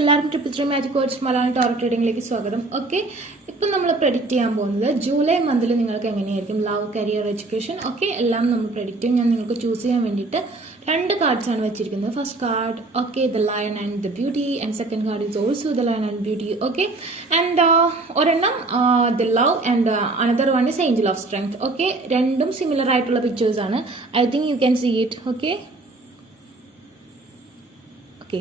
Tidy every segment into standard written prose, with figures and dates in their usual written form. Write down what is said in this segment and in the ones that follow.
എല്ലാവർക്കും triple magic words Malayalam tarot ട്രേഡിംഗിലേക്ക് സ്വാഗതം. ഓക്കെ, ഇപ്പം നമ്മൾ പ്രെഡിക്റ്റ് ചെയ്യാൻ പോകുന്നത് ജൂലൈ മന്തിൽ നിങ്ങൾക്ക് എങ്ങനെയായിരിക്കും ലവ്, കരിയർ, എഡ്യൂക്കേഷൻ ഒക്കെ എല്ലാം നമ്മൾ പ്രെഡിക്റ്റ് ചെയ്യും. ഞാൻ നിങ്ങൾക്ക് ചൂസ് ചെയ്യാൻ വേണ്ടിയിട്ട് 2 കാർഡ്സ് ആണ് വെച്ചിരിക്കുന്നത്. First card okay the lion and the beauty, and second card is also the lion and beauty. Okay, and ഒരെണ്ണം the love and another one is angel of strength. Okay, രണ്ടും similar ആയിട്ടുള്ള pictures ആണ്. I think you can see it. Okay okay,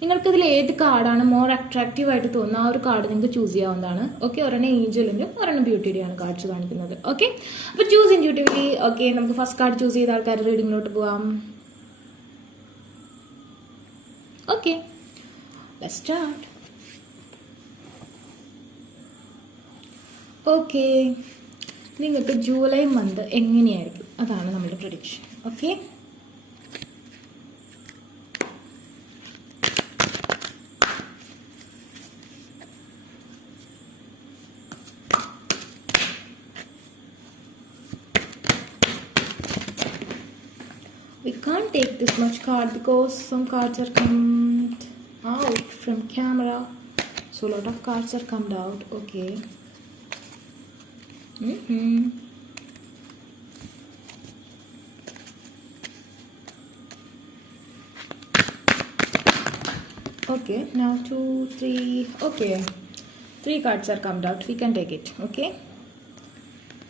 നിങ്ങൾക്കിതിൽ ഏത് കാർഡാണ് more attractive ആയിട്ട് തോന്നുന്നത് ആ ഒരു കാർഡ് നിങ്ങൾക്ക് ചൂസ് ചെയ്യാവുന്നതാണ്. ഓക്കെ, ഒരെണ്ണം ഏഞ്ചലിൻ്റെ ഒരെണ്ണം ബ്യൂട്ടിയുടെയാണ് കാർഡ്സ് കാണിക്കുന്നത്. ഓക്കെ, അപ്പോൾ ചൂസ് ഇൻറ്റ്യൂട്ടീവ്ലി. ഓക്കെ, നമുക്ക് ഫസ്റ്റ് കാർഡ് ചൂസ് ചെയ്ത ആൾക്കാർ റീഡിങ്ങിലോട്ട് പോവാം. Okay, let's start. ഓക്കെ, നിങ്ങൾക്ക് ജൂലൈ മന്ത് എങ്ങനെയായിരിക്കും അതാണ് നമ്മുടെ prediction. Okay, we can't take this much card because some cards are come out from camera, so a lot of cards are come out. Okay. Okay, now 2 3. Okay, 3 cards are come out. We can take it. Okay,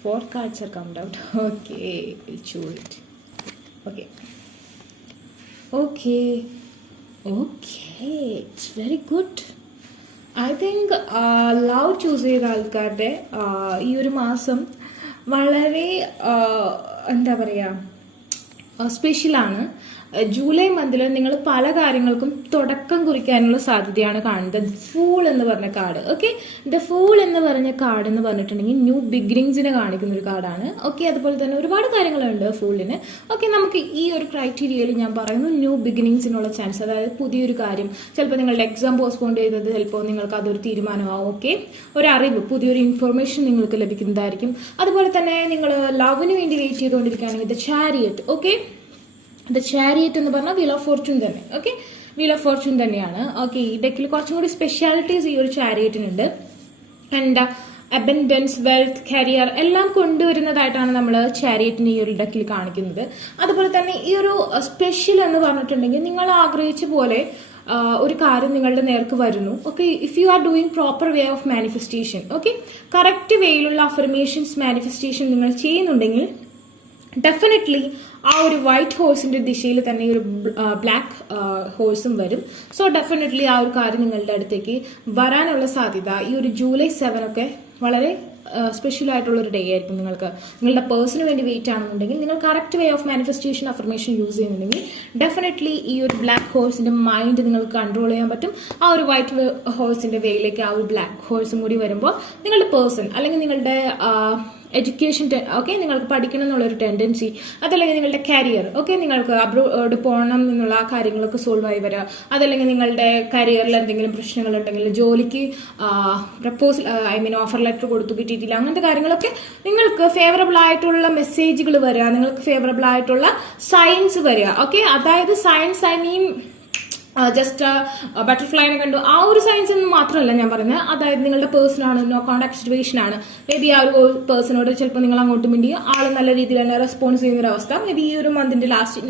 4 cards are come out. Okay, we'll choose it. Okay, it's very good. I think love choose ചെയ്ത ആൾക്കാരുടെ ഈ ഒരു മാസം വളരെ എന്താ പറയുക സ്പെഷ്യലാണ്. July മന്തിൽ നിങ്ങൾ പല കാര്യങ്ങൾക്കും തുടക്കം കുറിക്കാനുള്ള സാധ്യതയാണ് കാണുന്നത്. ഫൂൾ എന്ന് പറഞ്ഞ കാർഡ്. ഓക്കെ, ദ ഫൂൾ എന്ന് പറഞ്ഞ കാർഡ് എന്ന് പറഞ്ഞിട്ടുണ്ടെങ്കിൽ ന്യൂ ബിഗിനിങ്സിനെ കാണിക്കുന്ന ഒരു കാർഡാണ്. ഓക്കെ, അതുപോലെ തന്നെ ഒരുപാട് കാര്യങ്ങളുണ്ട് ഫൂളിന്. ഓക്കെ, നമുക്ക് ഈ ഒരു ക്രൈറ്റീരിയയിൽ ഞാൻ പറയുന്നു ന്യൂ ബിഗിനിങ്സിനുള്ള ചാൻസ്, അതായത് പുതിയൊരു കാര്യം, ചിലപ്പോൾ നിങ്ങളുടെ എക്സാം പോസ്റ്റ്പോൺ ചെയ്തത് ചിലപ്പോൾ നിങ്ങൾക്ക് അതൊരു തീരുമാനമാവും. ഓക്കെ, ഒരു അറിവ്, പുതിയൊരു ഇൻഫർമേഷൻ നിങ്ങൾക്ക് ലഭിക്കുന്നതായിരിക്കും. അതുപോലെ തന്നെ നിങ്ങൾ ലവിന് വേണ്ടി വെയിറ്റ് ചെയ്തുകൊണ്ടിരിക്കുകയാണെങ്കിൽ the chariot. Okay, the chariot എന്ന് പറഞ്ഞാൽ വീൽ ഓഫ് ഫോർച്യൂൺ തന്നെ. ഓക്കെ, വീൽ ഓഫ് ഫോർച്യൂൺ തന്നെയാണ്. ഓക്കെ, ഈ ഡെക്കിൽ കുറച്ചും കൂടി സ്പെഷ്യാലിറ്റീസ് ഈ ഒരു ചാരിയറ്റിനുണ്ട്. ആൻഡ് അബൻഡൻസ്, വെൽത്ത്, കരിയർ എല്ലാം കൊണ്ടുവരുന്നതായിട്ടാണ് നമ്മൾ ചാരിയറ്റിന് ഈ ഒരു ഡെക്കിൽ കാണിക്കുന്നത്. അതുപോലെ തന്നെ ഈ ഒരു സ്പെഷ്യൽ എന്ന് പറഞ്ഞിട്ടുണ്ടെങ്കിൽ നിങ്ങൾ ആഗ്രഹിച്ച പോലെ ഒരു കാര്യം നിങ്ങളുടെ നേർക്ക് വരുന്നു. Okay, if you are doing proper way of manifestation, okay, correct വേയിലുള്ള അഫർമേഷൻസ് മാനിഫെസ്റ്റേഷൻ നിങ്ങൾ ചെയ്യുന്നുണ്ടെങ്കിൽ ഡെഫിനറ്റ്ലി ആ ഒരു വൈറ്റ് ഹോഴ്സിന്റെ ദിശയിൽ തന്നെ ഒരു ബ്ലാക്ക് ഹോഴ്സും വരും. സോ ഡെഫിനറ്റ്ലി ആ ഒരു കാര്യം നിങ്ങളുടെ അടുത്തേക്ക് വരാനുള്ള സാധ്യത ഈ ഒരു ജൂലൈ 7 ഒക്കെ വളരെ സ്പെഷ്യൽ ആയിട്ടുള്ള ഒരു ഡേ ആയിരിക്കും. നിങ്ങൾക്ക് നിങ്ങളുടെ പേഴ്സണിന് വേണ്ടി വെയിറ്റ് ആണെന്നുണ്ടെങ്കിൽ, നിങ്ങൾ correct way of manifestation affirmation use ചെയ്യുന്നുണ്ടെങ്കിൽ ഡെഫിനറ്റ്ലി ഈ ഒരു ബ്ലാക്ക് ഹോഴ്സിന്റെ മൈൻഡ് നിങ്ങൾക്ക് കൺട്രോൾ ചെയ്യാൻ പറ്റും. ആ ഒരു വൈറ്റ് ഹോഴ്സിന്റെ വേയിലേക്ക് ആ ഒരു ബ്ലാക്ക് ഹോഴ്സും കൂടി വരുമ്പോൾ നിങ്ങളുടെ പേഴ്സൺ അല്ലെങ്കിൽ നിങ്ങളുടെ എഡ്യൂക്കേഷൻ, ഓക്കെ, നിങ്ങൾക്ക് പഠിക്കണം എന്നുള്ളൊരു ടെൻഡൻസി, അതല്ലെങ്കിൽ നിങ്ങളുടെ കരിയർ, ഓക്കെ, നിങ്ങൾക്ക് അബ്രോഡ് പോകണം എന്നുള്ള ആ കാര്യങ്ങളൊക്കെ സോൾവ് ആയി വരിക, അതല്ലെങ്കിൽ നിങ്ങളുടെ കരിയറിൽ എന്തെങ്കിലും പ്രശ്നങ്ങളുണ്ടെങ്കിൽ, ജോലിക്ക് പ്രപ്പോസൽ ഓഫർ ലെറ്റർ കൊടുത്തു കിട്ടിയിട്ടില്ല, അങ്ങനത്തെ കാര്യങ്ങളൊക്കെ നിങ്ങൾക്ക് ഫേവറബിൾ ആയിട്ടുള്ള മെസ്സേജുകൾ വരിക, നിങ്ങൾക്ക് ഫേവറബിൾ ആയിട്ടുള്ള സയൻസ് വരിക. ഓക്കെ, അതായത് സയൻസ് ഐ മീൻ ജസ്റ്റ് ബട്ടർഫ്ലൈനെ കണ്ടു ആ ഒരു സയൻസ് എന്ന് മാത്രമല്ല ഞാൻ പറയുന്നത്. അതായത് നിങ്ങളുടെ പേഴ്സണാണ്, നോ കോണ്ടാക്ട് സിറ്റുവേഷൻ ആണ്. മേ ബി ആ ഒരു പേഴ്സണോട് ചിലപ്പോൾ നിങ്ങൾ അങ്ങോട്ട് മിണ്ടി ആൾ നല്ല രീതിയിൽ തന്നെ റെസ്പോൺസ് ചെയ്യുന്ന ഒരു അവസ്ഥ മേ ബി ഈ ഒരു മന്തിന്റെ ലാസ്റ്റ്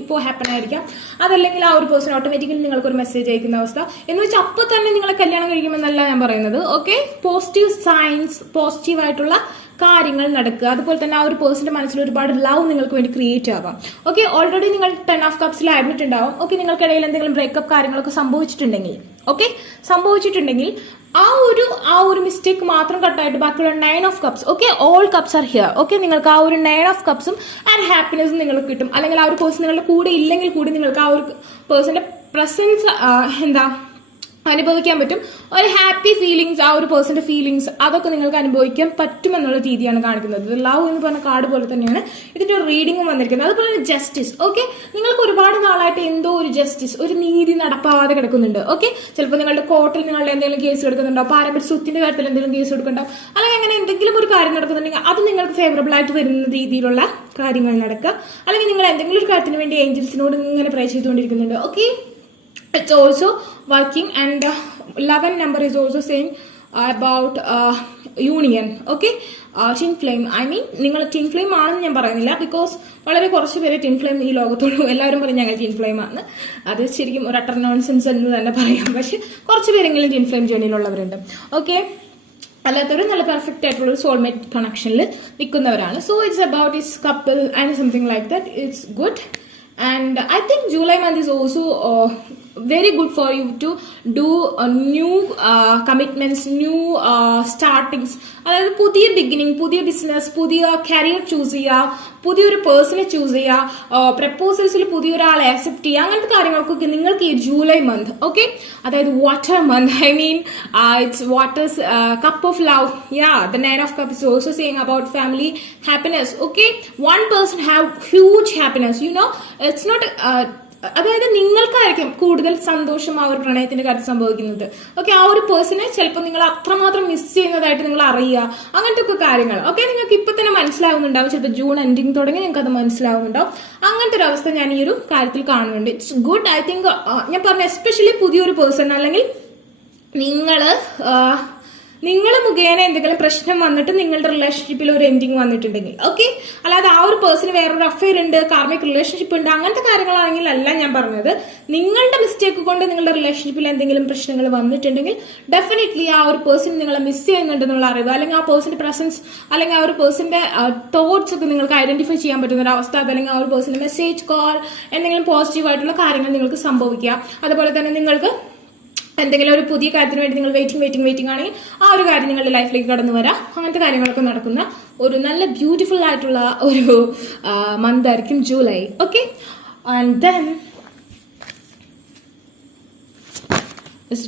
ഇപ്പോൾ ഹാപ്പൻ ആയിരിക്കാം. അതല്ലെങ്കിൽ ആ ഒരു പേഴ്സൺ ഓട്ടോമാറ്റിക്കലി നിങ്ങൾക്കൊരു മെസ്സേജ് അയക്കുന്ന അവസ്ഥ എന്ന് വെച്ചാൽ അപ്പോൾ തന്നെ നിങ്ങളെ കല്യാണം കഴിക്കുമെന്നല്ല ഞാൻ പറയുന്നത്. ഓക്കെ, പോസിറ്റീവ് സയൻസ്, പോസിറ്റീവ് ആയിട്ടുള്ള കാര്യങ്ങൾ നടക്കുക. അതുപോലെ തന്നെ ആ ഒരു പേഴ്സന്റെ മനസ്സിൽ ഒരുപാട് ലവ് നിങ്ങൾക്ക് വേണ്ടി ക്രിയേറ്റ് ആവാം. ഓക്കെ, ഓൾറെഡി നിങ്ങൾ 10 ഓഫ് കപ്സിൽ ആയിരുന്നിട്ടുണ്ടാവും. ഓക്കെ, നിങ്ങൾക്കിടയിൽ എന്തെങ്കിലും ബ്രേക്കപ്പ് കാര്യങ്ങളൊക്കെ സംഭവിച്ചിട്ടുണ്ടെങ്കിൽ ആ ഒരു മിസ്റ്റേക്ക് മാത്രം കട്ടായിട്ട് ബാക്കിയുള്ള 9 of cups, okay, all cups are here. Okay, നിങ്ങൾക്ക് ആ ഒരു 9 ഓഫ് കപ്സും ആൻഡ് ഹാപ്പിനെസ്സും നിങ്ങൾക്ക് കിട്ടും. അല്ലെങ്കിൽ ആ ഒരു പേഴ്സൺ നിങ്ങളുടെ കൂടെ ഇല്ലെങ്കിൽ കൂടി നിങ്ങൾക്ക് ആ ഒരു പേഴ്സന്റെ പ്രസൻസ് അനുഭവിക്കാൻ പറ്റും. ഒരു ഹാപ്പി ഫീലിങ്സ്, ആ ഒരു പേഴ്സന്റെ ഫീലിങ്സ് അതൊക്കെ നിങ്ങൾക്ക് അനുഭവിക്കാൻ പറ്റുമെന്നുള്ള രീതിയാണ് കാണിക്കുന്നത്. ലവ് എന്ന് പറഞ്ഞ കാർഡ് പോലെ തന്നെയാണ് ഇതിന്റെ ഒരു റീഡിങ്ങും വന്നിരിക്കുന്നത്. അതുപോലെ തന്നെ ജസ്റ്റിസ്. ഓക്കെ, നിങ്ങൾക്ക് ഒരുപാട് നാളായിട്ട് എന്തോ ഒരു ജസ്റ്റിസ്, ഒരു നീതി നടപ്പാതെ കിടക്കുന്നുണ്ട്. ഓക്കെ, ചിലപ്പോൾ നിങ്ങളുടെ കോർട്ടിൽ നിങ്ങളുടെ എന്തെങ്കിലും കേസ് എടുക്കുന്നുണ്ടോ, പാരമ്പര്യ സ്വത്തിന്റെ കാര്യത്തിൽ എന്തെങ്കിലും കേസ് എടുക്കുന്നുണ്ടോ, അല്ലെങ്കിൽ അങ്ങനെ എന്തെങ്കിലും ഒരു കാര്യം നടക്കുന്നുണ്ടെങ്കിൽ അത് നിങ്ങൾക്ക് ഫേവറബിൾ ആയിട്ട് വരുന്ന രീതിയിലുള്ള കാര്യങ്ങൾ നടക്കുക. അല്ലെങ്കിൽ നിങ്ങൾ എന്തെങ്കിലും ഒരു കാര്യത്തിന് വേണ്ടി ഏഞ്ചൽസിനോട് ഇങ്ങനെ പ്രേ ചെയ്തുകൊണ്ടിരിക്കുന്നുണ്ട്. Okay, it's also working, and 11 number is also saying about union. Okay, twin flame, I mean നിങ്ങൾ twin flame ആണെന്ന് ഞാൻ പറയുന്നില്ല, ബിക്കോസ് വളരെ കുറച്ച് പേര് twin flame ഈ ലോകത്തുള്ളൂ. എല്ലാവരും പറയും ഞങ്ങൾ twin flame ആണ്. അത് ശരിക്കും ഒരു അട്ടർ നോൺസെൻസ് എന്ന് തന്നെ പറയാം. പക്ഷെ കുറച്ച് പേരെങ്കിലും twin flame ജേണിയിലുള്ളവരുണ്ട്. ഓക്കെ, അല്ലാത്തവർ നല്ല പെർഫെക്റ്റ് ആയിട്ടുള്ള ഒരു സോൾമേറ്റ് കണക്ഷനിൽ നിൽക്കുന്നവരാണ്. So it's about it's couple and something like that. It's good. And I think July month is also very good for you to do new commitments, new startings. അതായത് പുതിയ beginning, പുതിയ business, പുതിയ career choose ചെയ്യുക, പുതിയൊരു പേഴ്സണെ choose ചെയ്യുക, പ്രപ്പോസൽസിൽ പുതിയൊരാളെ accept ചെയ്യുക, അങ്ങനത്തെ കാര്യങ്ങൾക്കൊക്കെ നിങ്ങൾക്ക് ഈ ജൂലൈ മന്ത്, ഓക്കെ, അതായത് water month, I mean it's waters cup of love. The 9 of cups is also saying about family happiness. Okay, one person have huge happiness, you know, it's not അതായത് നിങ്ങൾക്കായിരിക്കും കൂടുതൽ സന്തോഷം ആ ഒരു പ്രണയത്തിന്റെ കാര്യത്തിൽ സംഭവിക്കുന്നത്. Okay, ആ ഒരു പേഴ്സണെ ചിലപ്പോൾ നിങ്ങൾ അത്രമാത്രം മിസ് ചെയ്യുന്നതായിട്ട് നിങ്ങൾ അറിയുക, അങ്ങനത്തെ ഒക്കെ കാര്യങ്ങൾ. ഓക്കെ, നിങ്ങൾക്ക് ഇപ്പൊ തന്നെ മനസ്സിലാവുന്നുണ്ടാവും, ചിലപ്പോൾ ജൂൺ എൻഡിങ് തുടങ്ങി നിങ്ങൾക്ക് അത് മനസ്സിലാവുന്നുണ്ടാവും. അങ്ങനത്തെ ഒരു അവസ്ഥ ഞാൻ ഈ ഒരു കാര്യത്തിൽ കാണുന്നുണ്ട്. It's good. ഐ തിങ്ക് ഞാൻ പറഞ്ഞ എസ്പെഷ്യലി പുതിയൊരു പേഴ്സൺ, അല്ലെങ്കിൽ നിങ്ങൾ മുഖേന എന്തെങ്കിലും പ്രശ്നം വന്നിട്ട് നിങ്ങളുടെ റിലേഷൻഷിപ്പിൽ ഒരു എൻഡിങ് വന്നിട്ടുണ്ടെങ്കിൽ, ഓക്കെ, അല്ലാതെ ആ ഒരു പേഴ്സണ് വേറൊരു അഫെയർ ഉണ്ട്, കാർമിക് റിലേഷൻഷിപ്പ് ഉണ്ട്, അങ്ങനത്തെ കാര്യങ്ങളാണെങ്കിൽ അല്ല ഞാൻ പറഞ്ഞത്. നിങ്ങളുടെ മിസ്റ്റേക്ക് കൊണ്ട് നിങ്ങളുടെ റിലേഷൻഷിപ്പിൽ എന്തെങ്കിലും പ്രശ്നങ്ങൾ വന്നിട്ടുണ്ടെങ്കിൽ ഡെഫിനറ്റ്ലി ആ ഒരു പേഴ്സൺ നിങ്ങളെ മിസ് ചെയ്യുന്നുണ്ടെന്നുള്ള അറിവ്, അല്ലെങ്കിൽ ആ പേഴ്സന്റെ പ്രസൻസ്, അല്ലെങ്കിൽ ആ ഒരു പേഴ്സന്റെ തോട്ട്സ് ഒക്കെ നിങ്ങൾക്ക് ഐഡന്റിഫൈ ചെയ്യാൻ പറ്റുന്ന ഒരു അവസ്ഥ, അല്ലെങ്കിൽ ആ ഒരു പേഴ്സന്റെ മെസ്സേജ്, കോൾ, എന്തെങ്കിലും പോസിറ്റീവ് ആയിട്ടുള്ള കാര്യങ്ങൾ നിങ്ങൾക്ക് സംഭവിക്കുക. അതുപോലെ തന്നെ നിങ്ങൾക്ക് എന്തെങ്കിലും ഒരു പുതിയ കാര്യത്തിന് വേണ്ടി നിങ്ങൾ വെയിറ്റിംഗ് ആണെങ്കിൽ ആ ഒരു കാര്യം നിങ്ങളുടെ ലൈഫിലേക്ക് കടന്നു വരാം. അങ്ങനത്തെ കാര്യങ്ങളൊക്കെ നടക്കുന്ന ഒരു നല്ല ബ്യൂട്ടിഫുൾ ആയിട്ടുള്ള ഒരു മന്ത് ആയിരിക്കും July. Okay, and then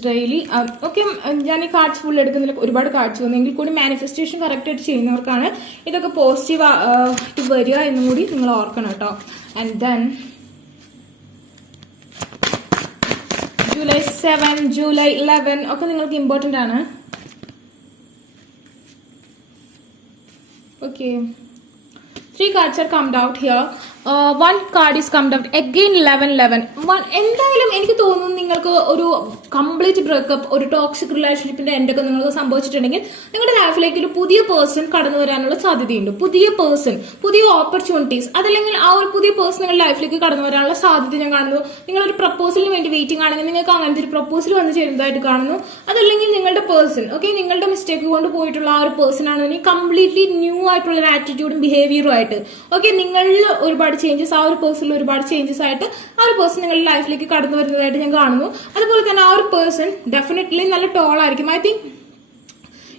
daily okay, ഞാൻ ഈ കാർഡ്സ് ഫുൾ എടുക്കുന്നില്ല, ഒരുപാട് കാർഡ്സ് വന്നെങ്കിൽ കൂടി മാനിഫെസ്റ്റേഷൻ കറക്റ്റ് ആയിട്ട് ചെയ്യുന്നവർക്കാണ് ഇതൊക്കെ പോസിറ്റീവ് ആയിട്ട് വരിക എന്നും കൂടി നിങ്ങൾ ഓർക്കണം കേട്ടോ. ആൻഡ് ദെൻ ജൂലൈ 7, ജൂലൈ 11 ഒക്കെ നിങ്ങൾക്ക് ഇമ്പോർട്ടന്റ് ആണ്. Okay, 3 cards are come out here. 1 card is come out again. 11. എന്തായാലും എനിക്ക് തോന്നുന്നു നിങ്ങൾക്ക് ഒരു കംപ്ലീറ്റ് ബ്രേക്കപ്പ്, ഒരു ടോക്സിക് റിലേഷൻഷിപ്പിന്റെ എൻഡൊക്കെ നിങ്ങൾക്ക് സംഭവിച്ചിട്ടുണ്ടെങ്കിൽ നിങ്ങളുടെ ലൈഫിലേക്ക് ഒരു പുതിയ പേഴ്സൺ കടന്നു വരാനുള്ള സാധ്യതയുണ്ട്. പുതിയ പേഴ്സൺ, പുതിയ ഓപ്പർച്യൂണിറ്റീസ്, അതല്ലെങ്കിൽ ആ ഒരു പുതിയ പേഴ്സൺ നിങ്ങളുടെ ലൈഫിലേക്ക് കടന്നു വരാനുള്ള സാധ്യത ഞാൻ കാണുന്നു. നിങ്ങളൊരു പ്രപ്പോസലിന് വേണ്ടി വെയിറ്റിംഗ് ആണെങ്കിൽ നിങ്ങൾക്ക് അങ്ങനത്തെ ഒരു പ്രപ്പോസൽ വന്ന് ചേരുന്നതായിട്ട് കാണുന്നു. അതല്ലെങ്കിൽ നിങ്ങളുടെ പേഴ്സൺ, ഓക്കെ, നിങ്ങളുടെ മിസ്റ്റേക്ക് കൊണ്ട് പോയിട്ടുള്ള ആ ഒരു പേഴ്സൺ ആണെങ്കിൽ കംപ്ലീറ്റ്ലി ന്യൂ ആയിട്ടുള്ള ഒരു ആറ്റിറ്റ്യൂഡും ബിഹേവിയറും ആയിട്ട്, ഓക്കെ, നിങ്ങളിൽ ഒരുപാട് ചേഞ്ചസ്, ആ ഒരു പേഴ്സണിൽ ഒരുപാട് ചേഞ്ചസ് ആയിട്ട് ആ ഒരു പേഴ്സൺ നിങ്ങളുടെ ലൈഫിലേക്ക് കടന്നു വരുന്നതായിട്ട് ഞാൻ കാണുന്നു. അതുപോലെ തന്നെ ആ ഒരു പേഴ്സൺ ഡെഫിനറ്റ്ലി നല്ല ടോൾ ആയിരിക്കും. I think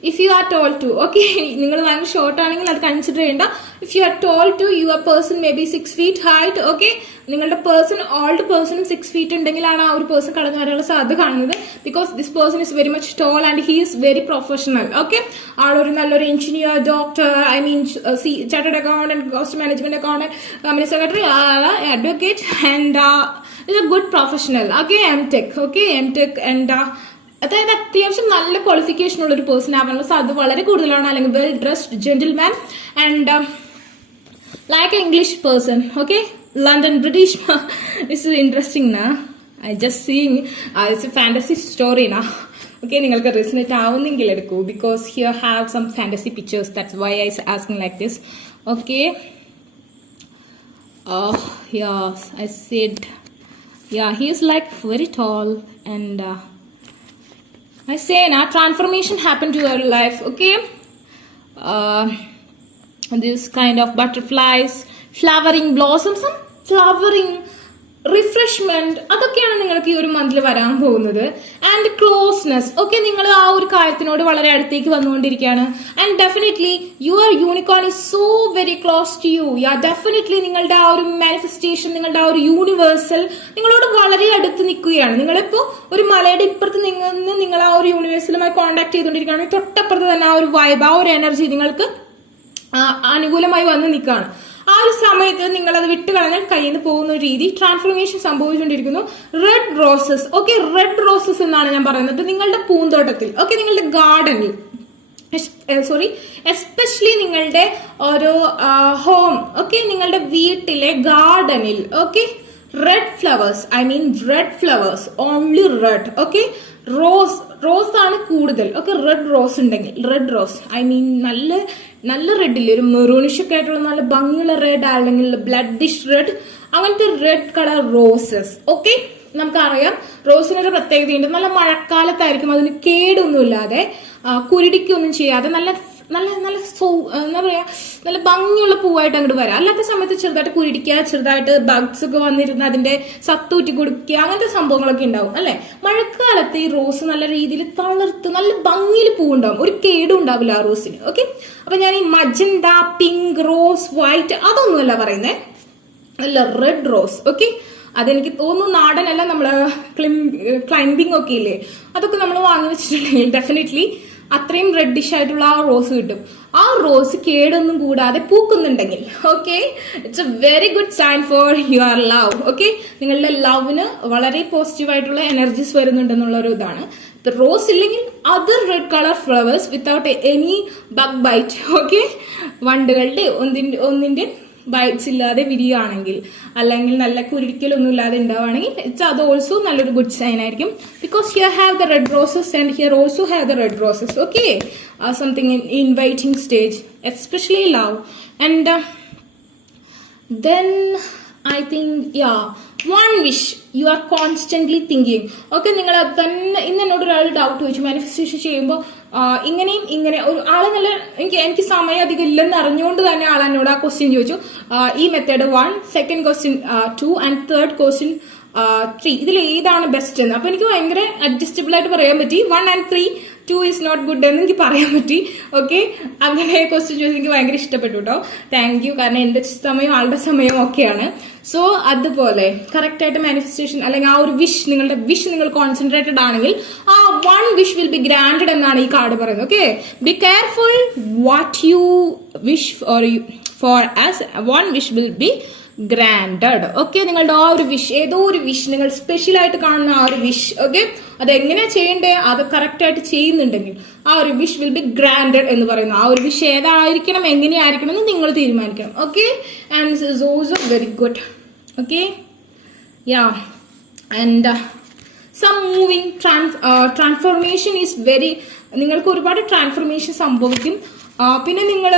if you are tall too, okay, നിങ്ങൾ ഭയങ്കര ഷോർട്ട് ആണെങ്കിൽ അത് കൺസിഡർ ചെയ്യേണ്ട. If you are tall too, your person may be 6 feet height, okay, നിങ്ങളുടെ പേഴ്സൺ, ഓൾഡ് പേഴ്സണും 6 feet ഉണ്ടെങ്കിലാണ് ആ ഒരു പേഴ്സൺ കടന്നു വരാനുള്ള സാധ്യത കാണുന്നത്. Because this person is very much tall and he is very professional. Okay, ആളൊരു നല്ലൊരു engineer, doctor, I mean chartered accountant, cost management accountant, company secretary, advocate, and is A good professional. Okay, MTech and അതായത് അത്യാവശ്യം നല്ല qualification ഉള്ള ഒരു person ആവാനുള്ള സാധ്യത വളരെ കൂടുതലാണ്. അല്ലെങ്കിൽ well dressed gentleman and like English person. Okay, London British. This is interesting na. I just seeing it's a fantasy story na. Okay, നിങ്ങൾക്ക് resonate ആവുന്നെങ്കിൽ എടുക്കൂ, because here have some fantasy pictures, that's why I is asking like this. Okay, yes, I said, yeah, he is like very tall, and I say na transformation happened to your life. Okay, this kind of butterflies, flowering blossoms, flowering refreshment, അതൊക്കെയാണ് നിങ്ങൾക്ക് ഈ ഒരു മന്തിൽ വരാൻ പോകുന്നത്. And closeness, okay, നിങ്ങൾ ആ ഒരു കാര്യത്തിനോട് വളരെ അടുത്തേക്ക് വന്നുകൊണ്ടിരിക്കുകയാണ്. And definitely your unicorn is so very close to you. Definitely നിങ്ങളുടെ ആ ഒരു മാനിഫെസ്റ്റേഷൻ, നിങ്ങളുടെ ആ ഒരു യൂണിവേഴ്സൽ നിങ്ങളോട് വളരെ അടുത്ത് നിൽക്കുകയാണ്. നിങ്ങളിപ്പോ ഒരു മലയുടെ ഇപ്പുറത്ത് നിന്ന് നിങ്ങൾ ആ ഒരു യൂണിവേഴ്സലുമായി കോൺടാക്ട് ചെയ്തുകൊണ്ടിരിക്കുകയാണ്. തൊട്ടപ്പുറത്ത് തന്നെ ആ ഒരു വൈബ്, ആ ഒരു എനർജി നിങ്ങൾക്ക് അനുകൂലമായി വന്ന് നിൽക്കുകയാണ്. ആ ഒരു സമയത്ത് നിങ്ങൾ അത് വിട്ടുകളഞ്ഞാൽ കയ്യിൽ നിന്ന് പോകുന്ന ഒരു രീതി, ട്രാൻസ്ഫോർമേഷൻ സംഭവിച്ചുകൊണ്ടിരിക്കുന്നു. Red roses, okay, red roses എന്നാണ് ഞാൻ പറയുന്നത് നിങ്ങളുടെ പൂന്തോട്ടത്തിൽ, ഓക്കെ, നിങ്ങളുടെ ഗാർഡനിൽ, എസ്പെഷ്യലി നിങ്ങളുടെ ഓരോ ഹോം, ഓക്കെ, നിങ്ങളുടെ വീട്ടിലെ ഗാർഡനിൽ, okay, red flowers, red flowers, only red. Okay, rose ആണ് കൂടുതൽ. ഓക്കെ, റെഡ് റോസ് ഉണ്ടെങ്കിൽ, റെഡ് റോസ് നല്ല നല്ല റെഡ് ഇല്ലേ, ഒരു മെറൂണിഷ് ഒക്കെ ആയിട്ടുള്ള നല്ല ഭംഗിയുള്ള റെഡ്, അല്ലെങ്കിൽ ബ്ലഡിഷ് റെഡ്, അങ്ങനത്തെ റെഡ് കളർ റോസസ്. ഓക്കെ, നമുക്കറിയാം റോസിനൊരു പ്രത്യേകതയുണ്ട്. നല്ല മഴക്കാലത്തായിരിക്കും അതിന് കേടൊന്നുമില്ലാതെ, കുരുടിക്കൊന്നും ചെയ്യാതെ നല്ല നല്ല നല്ല എന്താ പറയാ, നല്ല ഭംഗിയുള്ള പൂവായിട്ട് അങ്ങോട്ട് വരാം. അല്ലാത്ത സമയത്ത് ചെറുതായിട്ട് കുരുടിക്കുക, ചെറുതായിട്ട് ബഗ്സ് ഒക്കെ വന്നിരുന്ന് അതിന്റെ സത്തൂറ്റി കൊടുക്കുക, അങ്ങനത്തെ സംഭവങ്ങളൊക്കെ ഉണ്ടാവും അല്ലെ. മഴക്കാലത്ത് ഈ റോസ് നല്ല രീതിയിൽ തളിർത്ത് നല്ല ഭംഗിയിൽ പൂവുണ്ടാവും, ഒരു കേടും ഉണ്ടാവില്ല ആ റോസിന്. ഓക്കെ, അപ്പൊ ഞാൻ ഈ മജന്ത, പിങ്ക്, റോസ്, വൈറ്റ് അതൊന്നുമല്ല പറയുന്നേ, അല്ല റെഡ് റോസ്. ഓക്കെ, അതെനിക്ക് തോന്നുന്നു നാടനല്ല, നമ്മള് ക്ലൈംബിംഗ് ഒക്കെ ഇല്ലേ, അതൊക്കെ നമ്മൾ വാങ്ങി വെച്ചിട്ടുണ്ടെങ്കിൽ ഡെഫിനറ്റ്ലി അത്രയും റെഡിഷ് ആയിട്ടുള്ള ആ റോസ് കിട്ടും. ആ റോസ് കേടൊന്നും കൂടാതെ പൂക്കുന്നുണ്ടെങ്കിൽ, okay, it's a very good sign for your love. Okay, നിങ്ങളുടെ ലവിന് വളരെ പോസിറ്റീവ് ആയിട്ടുള്ള എനർജീസ് വരുന്നുണ്ടെന്നുള്ള ഒരു ഇതാണ്. റോസ് ഇല്ലെങ്കിൽ other red colour flowers without any bug bite, okay, വണ്ടുകളുടെ ഒന്നിന്റെ ബൈറ്റ്സ് ഇല്ലാതെ വിരിയുകയാണെങ്കിൽ, അല്ലെങ്കിൽ നല്ല കുരുടിക്കലൊന്നും ഇല്ലാതെ ഉണ്ടാവുകയാണെങ്കിൽ, ഇറ്റ്സ് അത് ഓൾസോ നല്ലൊരു ഗുഡ് സൈൻ ആയിരിക്കും. Because here have the red roses and here also have the red roses. Okay, something in inviting stage, especially love. And then I think, yeah, one wish you are constantly thinking. Okay, നിങ്ങൾ തന്നെ ഇന്ന് എന്നോട് ഒരാൾ doubt ചോദിച്ചു, manifestation ചെയ്യുമ്പോൾ ഇങ്ങനെയും ഇങ്ങനെ ഒരു ആള് നല്ല എനിക്ക് സമയം അധികം ഇല്ലെന്ന് അറിഞ്ഞുകൊണ്ട് തന്നെ ആൾ എന്നോട് ആ ക്വസ്റ്റ്യൻ ചോദിച്ചു. ഈ method 1, second question 2 and third question 3, ഇതിൽ ഏതാണ് ബെസ്റ്റ് എന്ന്. അപ്പൊ എനിക്ക് ഭയങ്കര അഡ്ജസ്റ്റബിൾ ആയിട്ട് പറയാൻ പറ്റി. 1 and 3, 2 ഈസ് നോട്ട് ഗുഡ് എന്ന് എനിക്ക് പറയാൻ പറ്റി. ഓക്കെ, അങ്ങനെ ക്വസ്റ്റ്യൻ ചോദിച്ച് എനിക്ക് ഭയങ്കര ഇഷ്ടപ്പെട്ടു കേട്ടോ. Thank you. കാരണം എന്റെ സമയം ആളുടെ സമയം ഒക്കെയാണ്. സോ അതുപോലെ കറക്റ്റ് ആയിട്ട് മാനിഫെസ്റ്റേഷൻ അല്ലെങ്കിൽ ആ ഒരു വിഷ്, നിങ്ങളുടെ വിഷ് നിങ്ങൾ കോൺസെൻട്രേറ്റഡ് ആണെങ്കിൽ ആ 1 വിഷ് വിൽ ബി ഗ്രാൻഡഡ് എന്നാണ് ഈ കാർഡ് പറയുന്നത്. Okay, be careful what you wish four as 1 wish will be granted. Okay, നിങ്ങളുടെ ആ ഒരു വിഷ്, ഏതോ ഒരു വിഷ്, നിങ്ങൾ സ്പെഷ്യൽ ആയിട്ട് കാണുന്ന ആ ഒരു വിഷ്, ഓക്കെ, അതെങ്ങനെ ചെയ്യണ്ടേ അത് കറക്റ്റ് ആയിട്ട് ചെയ്യുന്നുണ്ടെങ്കിൽ ആ ഒരു വിഷ് വിൽ ബി ഗ്രാൻഡഡ് എന്ന് പറയുന്നു. ആ ഒരു വിഷ് ഏതായിരിക്കണം, എങ്ങനെയായിരിക്കണം എന്ന് നിങ്ങൾ തീരുമാനിക്കണം. Okay, and this is also very good. Okay, ya, and some moving transformation is very, നിങ്ങൾക്ക് ഒരുപാട് ട്രാൻസ്ഫോർമേഷൻ സംഭവിക്കും. പിന്നെ നിങ്ങൾ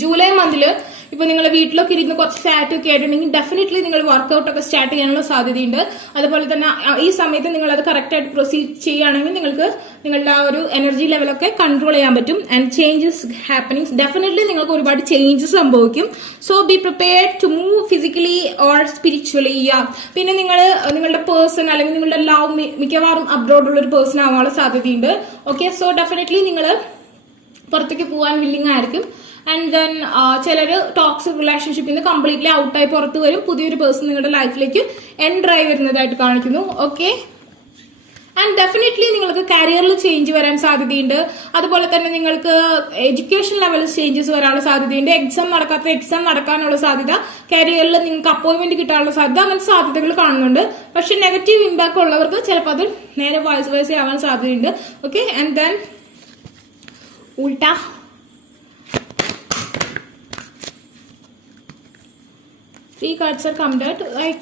ജൂലൈ മന്തില് ഇപ്പൊ നിങ്ങൾ വീട്ടിലൊക്കെ ഇരുന്ന് കുറച്ച് ഫാറ്റ് ഒക്കെ ആയിട്ടുണ്ടെങ്കിൽ ഡെഫിനറ്റ്ലി നിങ്ങൾ വർക്ക്ഔട്ട് ഒക്കെ സ്റ്റാർട്ട് ചെയ്യാനുള്ള സാധ്യതയുണ്ട്. അതുപോലെ തന്നെ ഈ സമയത്ത് നിങ്ങൾ അത് കറക്റ്റ് ആയിട്ട് പ്രൊസീഡ് ചെയ്യുകയാണെങ്കിൽ നിങ്ങൾക്ക് നിങ്ങളുടെ ആ ഒരു എനർജി ലെവലൊക്കെ കൺട്രോൾ ചെയ്യാൻ പറ്റും. ആൻഡ് ചേഞ്ചസ് ഹാപ്പനിങ്, ഡെഫിനറ്റ്ലി നിങ്ങൾക്ക് ഒരുപാട് ചേഞ്ചസ് സംഭവിക്കും. So be prepared to move physically or spiritually. പിന്നെ നിങ്ങളുടെ പേഴ്സൺ അല്ലെങ്കിൽ നിങ്ങളുടെ ലവ് മിക്കവാറും അബ്രോഡുള്ള ഒരു പേഴ്സൺ ആവാനുള്ള സാധ്യതയുണ്ട്. ഓക്കെ, സോ ഡെഫിനറ്റ്ലി നിങ്ങൾ പുറത്തേക്ക് പോകാൻ വില്ലിങ് ആയിരിക്കും. ആൻഡ് ദെൻ ചിലർ ടോക്സിക് റിലേഷൻഷിപ്പിൽ നിന്ന് കംപ്ലീറ്റ്ലി ഔട്ടായി പുറത്ത് വരും. പുതിയൊരു പേഴ്സൺ നിങ്ങളുടെ ലൈഫിലേക്ക് എൻ്റർ ആയി വരുന്നതായിട്ട് കാണിക്കുന്നു. ഓക്കെ, ആൻഡ് ഡെഫിനറ്റ്ലി നിങ്ങൾക്ക് കരിയറിൽ ചേഞ്ച് വരാൻ സാധ്യതയുണ്ട്. അതുപോലെ തന്നെ നിങ്ങൾക്ക് എഡ്യൂക്കേഷൻ ലെവലിൽ ചേഞ്ചസ് വരാനുള്ള സാധ്യതയുണ്ട്. എക്സാം നടക്കാനുള്ള സാധ്യത, കരിയറിൽ നിങ്ങൾക്ക് അപ്പോയിന്റ്മെന്റ് കിട്ടാനുള്ള സാധ്യത, അങ്ങനത്തെ സാധ്യതകൾ കാണുന്നുണ്ട്. പക്ഷെ നെഗറ്റീവ് ഇമ്പാക്ട് ഉള്ളവർക്ക് ചിലപ്പോൾ അത് നേരെ വൈസ് വൈസ് ആവാൻ സാധ്യതയുണ്ട്. ഓക്കെ, ആൻഡ് ദെൻ ഉൾട്ട 3 cards are come out. Like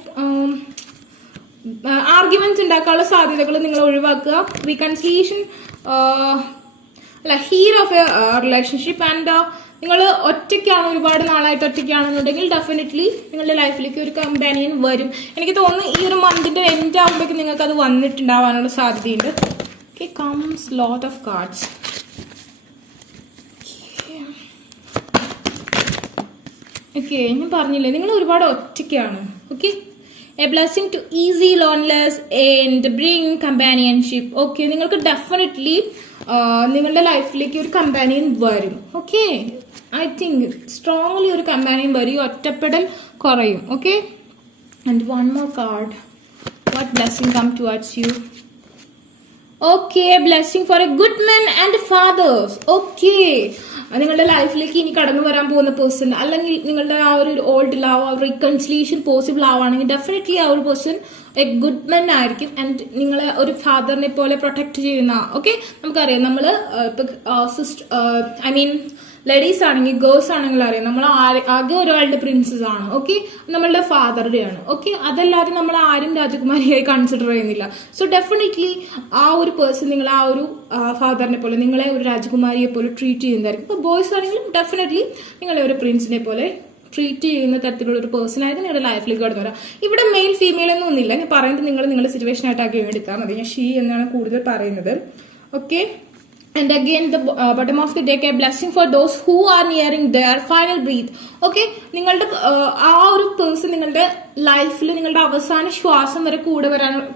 arguments ഉണ്ടാക്കാനുള്ള സാധ്യതകൾ നിങ്ങൾ ഒഴിവാക്കുക. Reconciliation, heal of a relationship. And നിങ്ങൾ ഒറ്റയ്ക്കാണ്, ഒരുപാട് നാളായിട്ട് ഒറ്റയ്ക്കാണെന്നുണ്ടെങ്കിൽ ഡെഫിനറ്റ്ലി നിങ്ങളുടെ ലൈഫിലേക്ക് ഒരു കമ്പാനിയൻ വരും. എനിക്ക് തോന്നുന്നു ഈ ഒരു മന്തിന്റെ എൻഡ് ആകുമ്പോഴേക്കും നിങ്ങൾക്ക് അത് വന്നിട്ടുണ്ടാവാനുള്ള സാധ്യതയുണ്ട്. Okay, comes lot of cards. Okay, ഞാൻ പറഞ്ഞില്ലേ നിങ്ങൾ ഒരുപാട് ഒറ്റയ്ക്കാണ്. Okay, a blessing to ease loneliness and bring companionship. Okay, നിങ്ങൾക്ക് ഡെഫിനറ്റ്ലി നിങ്ങളുടെ ലൈഫിലേക്ക് ഒരു കമ്പാനിയൻ വരും. ഓക്കെ, ഐ തിങ്ക് സ്ട്രോങ്ലി ഒരു കമ്പാനിയൻ വരും, ഒറ്റപ്പെടൽ കുറയും. Okay, and one more card. What blessing come towards you? Okay, blessing for a good men and fathers. Okay, നിങ്ങളുടെ ലൈഫിലേക്ക് ഇനി കടന്നു വരാൻ പോകുന്ന പേഴ്സൺ, അല്ലെങ്കിൽ നിങ്ങളുടെ ആ ഒരു ഓൾഡ് ലവ് റീകൺസിലിയേഷൻ പോസിബിൾ ആവുകയാണെങ്കിൽ ഡെഫിനറ്റ്ലി ആ ഒരു പേഴ്സൺ എ ഗുഡ് മെൻ ആയിരിക്കും. ആൻഡ് നിങ്ങളെ ഒരു ഫാദറിനെ പോലെ പ്രൊട്ടക്ട് ചെയ്യുന്ന. ഓക്കെ, നമുക്കറിയാം നമ്മൾ ലേഡീസ് ആണെങ്കിൽ ഗേൾസ് ആണെങ്കിൽ അറിയാം നമ്മൾ ആകെ ഒരാളുടെ പ്രിൻസസ് ആണ്. ഓക്കെ, നമ്മളുടെ ഫാദറുടെയാണ്. ഓക്കെ, അതല്ലാതെ നമ്മൾ ആരും രാജകുമാരിയായി കൺസിഡർ ചെയ്യുന്നില്ല. സോ ഡെഫിനറ്റ്ലി ആ ഒരു പേഴ്സൺ നിങ്ങൾ ആ ഒരു ഫാദറിനെ പോലെ നിങ്ങളെ ഒരു രാജകുമാരിയെ പോലെ ട്രീറ്റ് ചെയ്യുന്നതായിരിക്കും. ഇപ്പൊ ബോയ്സ് ആണെങ്കിലും ഡെഫിനറ്റ്ലി നിങ്ങളെ ഒരു പ്രിൻസിനെ പോലെ ട്രീറ്റ് ചെയ്യുന്ന തരത്തിലുള്ള ഒരു പേഴ്സൺ ആയിട്ട് നിങ്ങളുടെ ലൈഫിലേക്ക് കടന്നു വരാം. ഇവിടെ മെയിൽ ഫീമെയിൽ ഒന്നും ഒന്നുമില്ല. ഞാൻ പറയുന്നത് നിങ്ങൾ നിങ്ങളുടെ സിറ്റുവേഷൻ ആയിട്ടാക്കി എടുത്താൽ മതി. ഞാൻ ഷീ എന്നാണ് കൂടുതൽ പറയുന്നത്. Okay, and again the bottom of the deck, a blessing for those who are nearing their final breath. Okay, നിങ്ങളുടെ ആ ഒരു പേഴ്സൺ നിങ്ങളുടെ ലൈഫിൽ നിങ്ങളുടെ അവസാന ശ്വാസം വരെ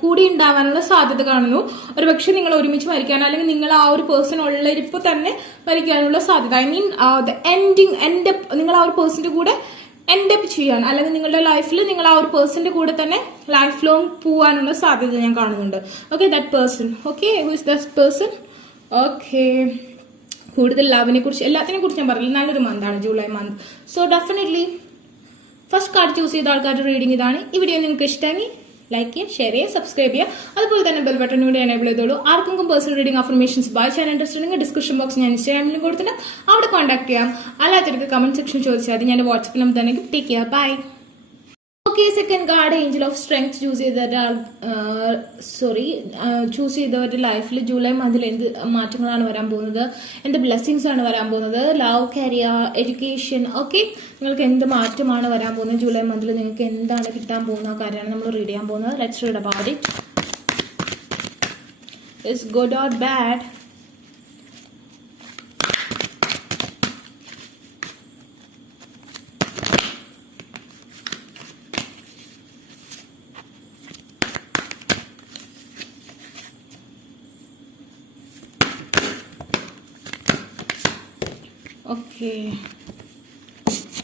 കൂടി ഉണ്ടാവാനുള്ള സാധ്യത കാണുന്നു. ഒരു പക്ഷെ നിങ്ങൾ ഒരുമിച്ച് മരിക്കാൻ അല്ലെങ്കിൽ നിങ്ങൾ ആ ഒരു പേഴ്സൺ ഉള്ളപ്പോൾ തന്നെ മരിക്കാനുള്ള സാധ്യത. ഐ മീൻ ദ എൻഡിങ് നിങ്ങൾ ആ ഒരു പേഴ്സന്റെ കൂടെ എൻഡ് അപ്പ് ചെയ്യാൻ അല്ലെങ്കിൽ നിങ്ങളുടെ ലൈഫിൽ നിങ്ങൾ ആ ഒരു പേഴ്സന്റെ കൂടെ തന്നെ ലൈഫ് ലോങ് പോവാനുള്ള സാധ്യത ഞാൻ കാണുന്നുണ്ട്. Okay, that person. Okay, who is that person? Okay, കൂടുതൽ ലവിനെ കുറിച്ച് എല്ലാത്തിനെ കുറിച്ച് ഞാൻ പറഞ്ഞില്ല. നല്ലൊരു മന്താണ് July month. So definitely first card choose ചെയ്ത ആൾക്കാരുടെ റീഡിംഗ് ഇതാണ്. ഈ വീഡിയോ നിങ്ങൾക്ക് ഇഷ്ടമെങ്കിൽ ലൈക്ക് ചെയ്യുക, ഷെയർ ചെയ്യുക, സബ്സ്ക്രൈബ് ചെയ്യുക. അതുപോലെ തന്നെ ബെൽ ബട്ടൺ കൂടി എനേബിൾ ചെയ്തോളൂ. ആർക്കും പേഴ്സണൽ റീഡിംഗ് അഫർമേഷൻസ് ബൈ ചെയ്യാൻ ഇൻട്രസ്റ്റ് ഉണ്ടെങ്കിൽ ഡിസ്ക്രിപ്ഷൻ ബോക്സ് ഞാൻ ഇൻസ്റ്റാഗ്രാമിൽ കൊടുത്തിട്ട് അവിടെ കോൺടാക്ട് ചെയ്യാം. അല്ലാത്തവർക്ക് കമന്റ് സെക്ഷൻ ചോദിച്ചാൽ മതി. ഞാൻ വാട്സ്ആപ്പ് നമ്പർ തന്നെ. Take care, bye. Okay, second card angel of strength choose ചെയ്തവരുടെ ലൈഫിൽ ജൂലൈ മന്തിൽ എന്ത് മാറ്റങ്ങളാണ് വരാൻ പോകുന്നത്, എന്ത് ബ്ലെസ്സിങ്സ് ആണ് വരാൻ പോകുന്നത്, ലവ്, കരിയർ, എഡ്യൂക്കേഷൻ. ഓക്കെ, നിങ്ങൾക്ക് എന്ത് മാറ്റമാണ് വരാൻ പോകുന്നത് ജൂലൈ മന്തിൽ, നിങ്ങൾക്ക് എന്താണ് കിട്ടാൻ പോകുന്ന കാര്യമാണ് നമ്മൾ റീഡ് ചെയ്യാൻ പോകുന്നത്. Let's read about it. It's good or bad?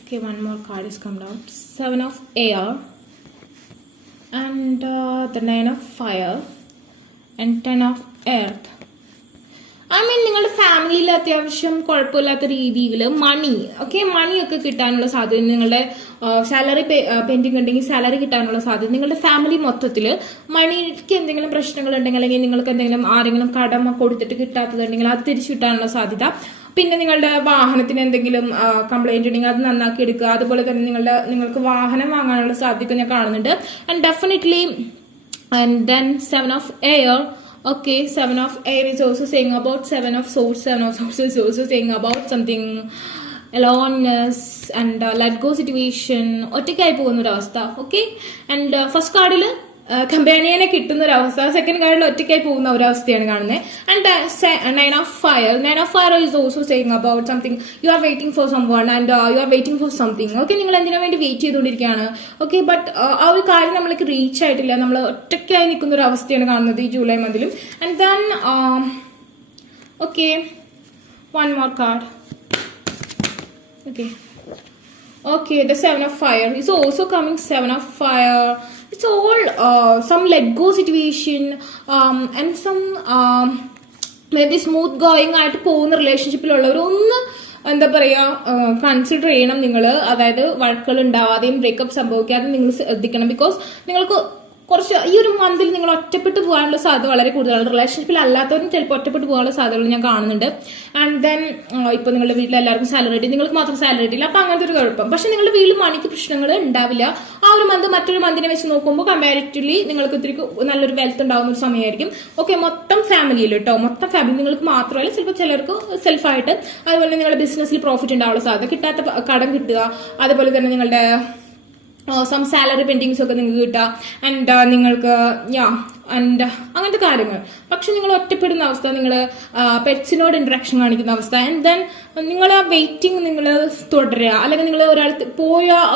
Okay, one more card has come out. 7 of air and the 9 of fire and 10 of earth. I mean നിങ്ങളുടെ ഫാമിലിയിൽ അത്യാവശ്യം കുഴപ്പമില്ലാത്ത രീതിയിൽ മണിയൊക്കെ കിട്ടാനുള്ള സാധ്യത, നിങ്ങളുടെ സാലറി പെൻഡിങ് ഉണ്ടെങ്കിൽ സാലറി കിട്ടാനുള്ള സാധ്യത, നിങ്ങളുടെ ഫാമിലി മൊത്തത്തിൽ മണിക്ക് എന്തെങ്കിലും പ്രശ്നങ്ങൾ ഉണ്ടെങ്കിൽ അല്ലെങ്കിൽ നിങ്ങൾക്ക് എന്തെങ്കിലും ആരെങ്കിലും കടമ കൊടുത്തിട്ട് കിട്ടാത്തതുണ്ടെങ്കിൽ അത് തിരിച്ചു കിട്ടാനുള്ള സാധ്യത. പിന്നെ നിങ്ങളുടെ വാഹനത്തിന് എന്തെങ്കിലും കംപ്ലൈന്റ് ഉണ്ടെങ്കിൽ അത് നന്നാക്കി എടുക്കുക. അതുപോലെ തന്നെ നിങ്ങൾക്ക് വാഹനം വാങ്ങാനുള്ള സാധ്യത ഞാൻ കാണുന്നുണ്ട്. And definitely and then 7 of air. Okay, 7 of air is also saying about 7 of swords. 7 of swords is also saying about something aloneness and let go situation. ഒറ്റയ്ക്കായി പോകുന്ന ഒരു അവസ്ഥ. ഓക്കെ, ആൻഡ് ഫസ്റ്റ് കാർഡിൽ കമ്പാനിയനെ കിട്ടുന്ന ഒരു അവസ്ഥ, സെക്കൻഡ് കാർഡിൽ ഒറ്റയ്ക്കായി പോകുന്ന ഒരു അവസ്ഥയാണ് കാണുന്നത്. And 9 of fire. 9 of fire is also saying about something you are waiting for someone and you are waiting for something. Okay, നിങ്ങൾ എന്തിനു വേണ്ടി വെയിറ്റ് ചെയ്തുകൊണ്ടിരിക്കുകയാണ്. ഓക്കെ, ബട്ട് ആ ഒരു കാര്യം നമ്മൾക്ക് റീച്ച് ആയിട്ടില്ല, നമ്മൾ ഒറ്റയ്ക്കായി നിൽക്കുന്ന ഒരു അവസ്ഥയാണ് കാണുന്നത് ഈ ജൂലൈ മന്തിലും. And then okay, one more card. Okay, the 7 of fire is also coming. 7 of fire, it's all some let go situation and some maybe smooth going ആയിട്ട് പോകുന്ന റിലേഷൻഷിപ്പിലുള്ളവർ ഒന്ന് എന്താ പറയാ കൺസിഡർ ചെയ്യണം നിങ്ങൾ. അതായത് വഴക്കുകൾ ഉണ്ടാവാതെയും ബ്രേക്കപ്പ് സംഭവിക്കാതെയും നിങ്ങൾ ശ്രദ്ധിക്കണം. ബിക്കോസ് നിങ്ങൾക്ക് കുറച്ച് ഈ ഒരു മന്തിൽ നിങ്ങൾ ഒറ്റപ്പെട്ട് പോകാനുള്ള സാധ്യത വളരെ കൂടുതലാണ്. റിലേഷൻഷിപ്പിൽ അല്ലാത്തവരും ചിലപ്പോൾ ഒറ്റപ്പെട്ട് പോകാനുള്ള സാധ്യതകൾ ഞാൻ കാണുന്നുണ്ട്. ആൻഡ് ദെൻ ഇപ്പൊ നിങ്ങളുടെ വീട്ടിൽ എല്ലാവർക്കും സാലറി കിട്ടി, നിങ്ങൾക്ക് മാത്രം സാലറി കിട്ടില്ല, അപ്പൊ അങ്ങനത്തെ ഒരു കുഴപ്പം. പക്ഷെ നിങ്ങളുടെ വീട്ടിൽ മണിക്ക് പ്രശ്നങ്ങൾ ഉണ്ടാവില്ല. ആ ഒരു മന്ത് മറ്റൊരു മന്തിനെ വെച്ച് നോക്കുമ്പോൾ കമ്പാരിറ്റീവ്ലി നിങ്ങൾക്ക് ഇത്തിരി നല്ലൊരു വെൽത്ത് ഉണ്ടാവുന്ന ഒരു സമയമായിരിക്കും. ഓക്കെ, മൊത്തം ഫാമിലിയിൽ കേട്ടോ, മൊത്തം ഫാമിലി നിങ്ങൾക്ക് മാത്രമല്ല, ചിലപ്പോൾ ചിലർക്ക് സെൽഫായിട്ട്. അതുപോലെ നിങ്ങളുടെ ബിസിനസ്സിൽ പ്രോഫിറ്റ് ഉണ്ടാവാനുള്ള സാധ്യത, കിട്ടാത്ത കടം കിട്ടുക, അതുപോലെ തന്നെ നിങ്ങളുടെ സം സാലറി പെൻഡിങ്സ് ഒക്കെ നിങ്ങൾക്ക് കിട്ടുക. ആൻഡ് നിങ്ങൾക്ക് ആൻഡ് അങ്ങനത്തെ കാര്യങ്ങൾ. പക്ഷെ നിങ്ങൾ ഒറ്റപ്പെടുന്ന അവസ്ഥ, നിങ്ങൾ പെറ്റ്സിനോട് ഇന്ററാക്ഷൻ കാണിക്കുന്ന അവസ്ഥ. ആൻഡ് ദെൻ നിങ്ങൾ ആ വെയിറ്റിംഗ് നിങ്ങൾ തുടരുക, അല്ലെങ്കിൽ നിങ്ങൾ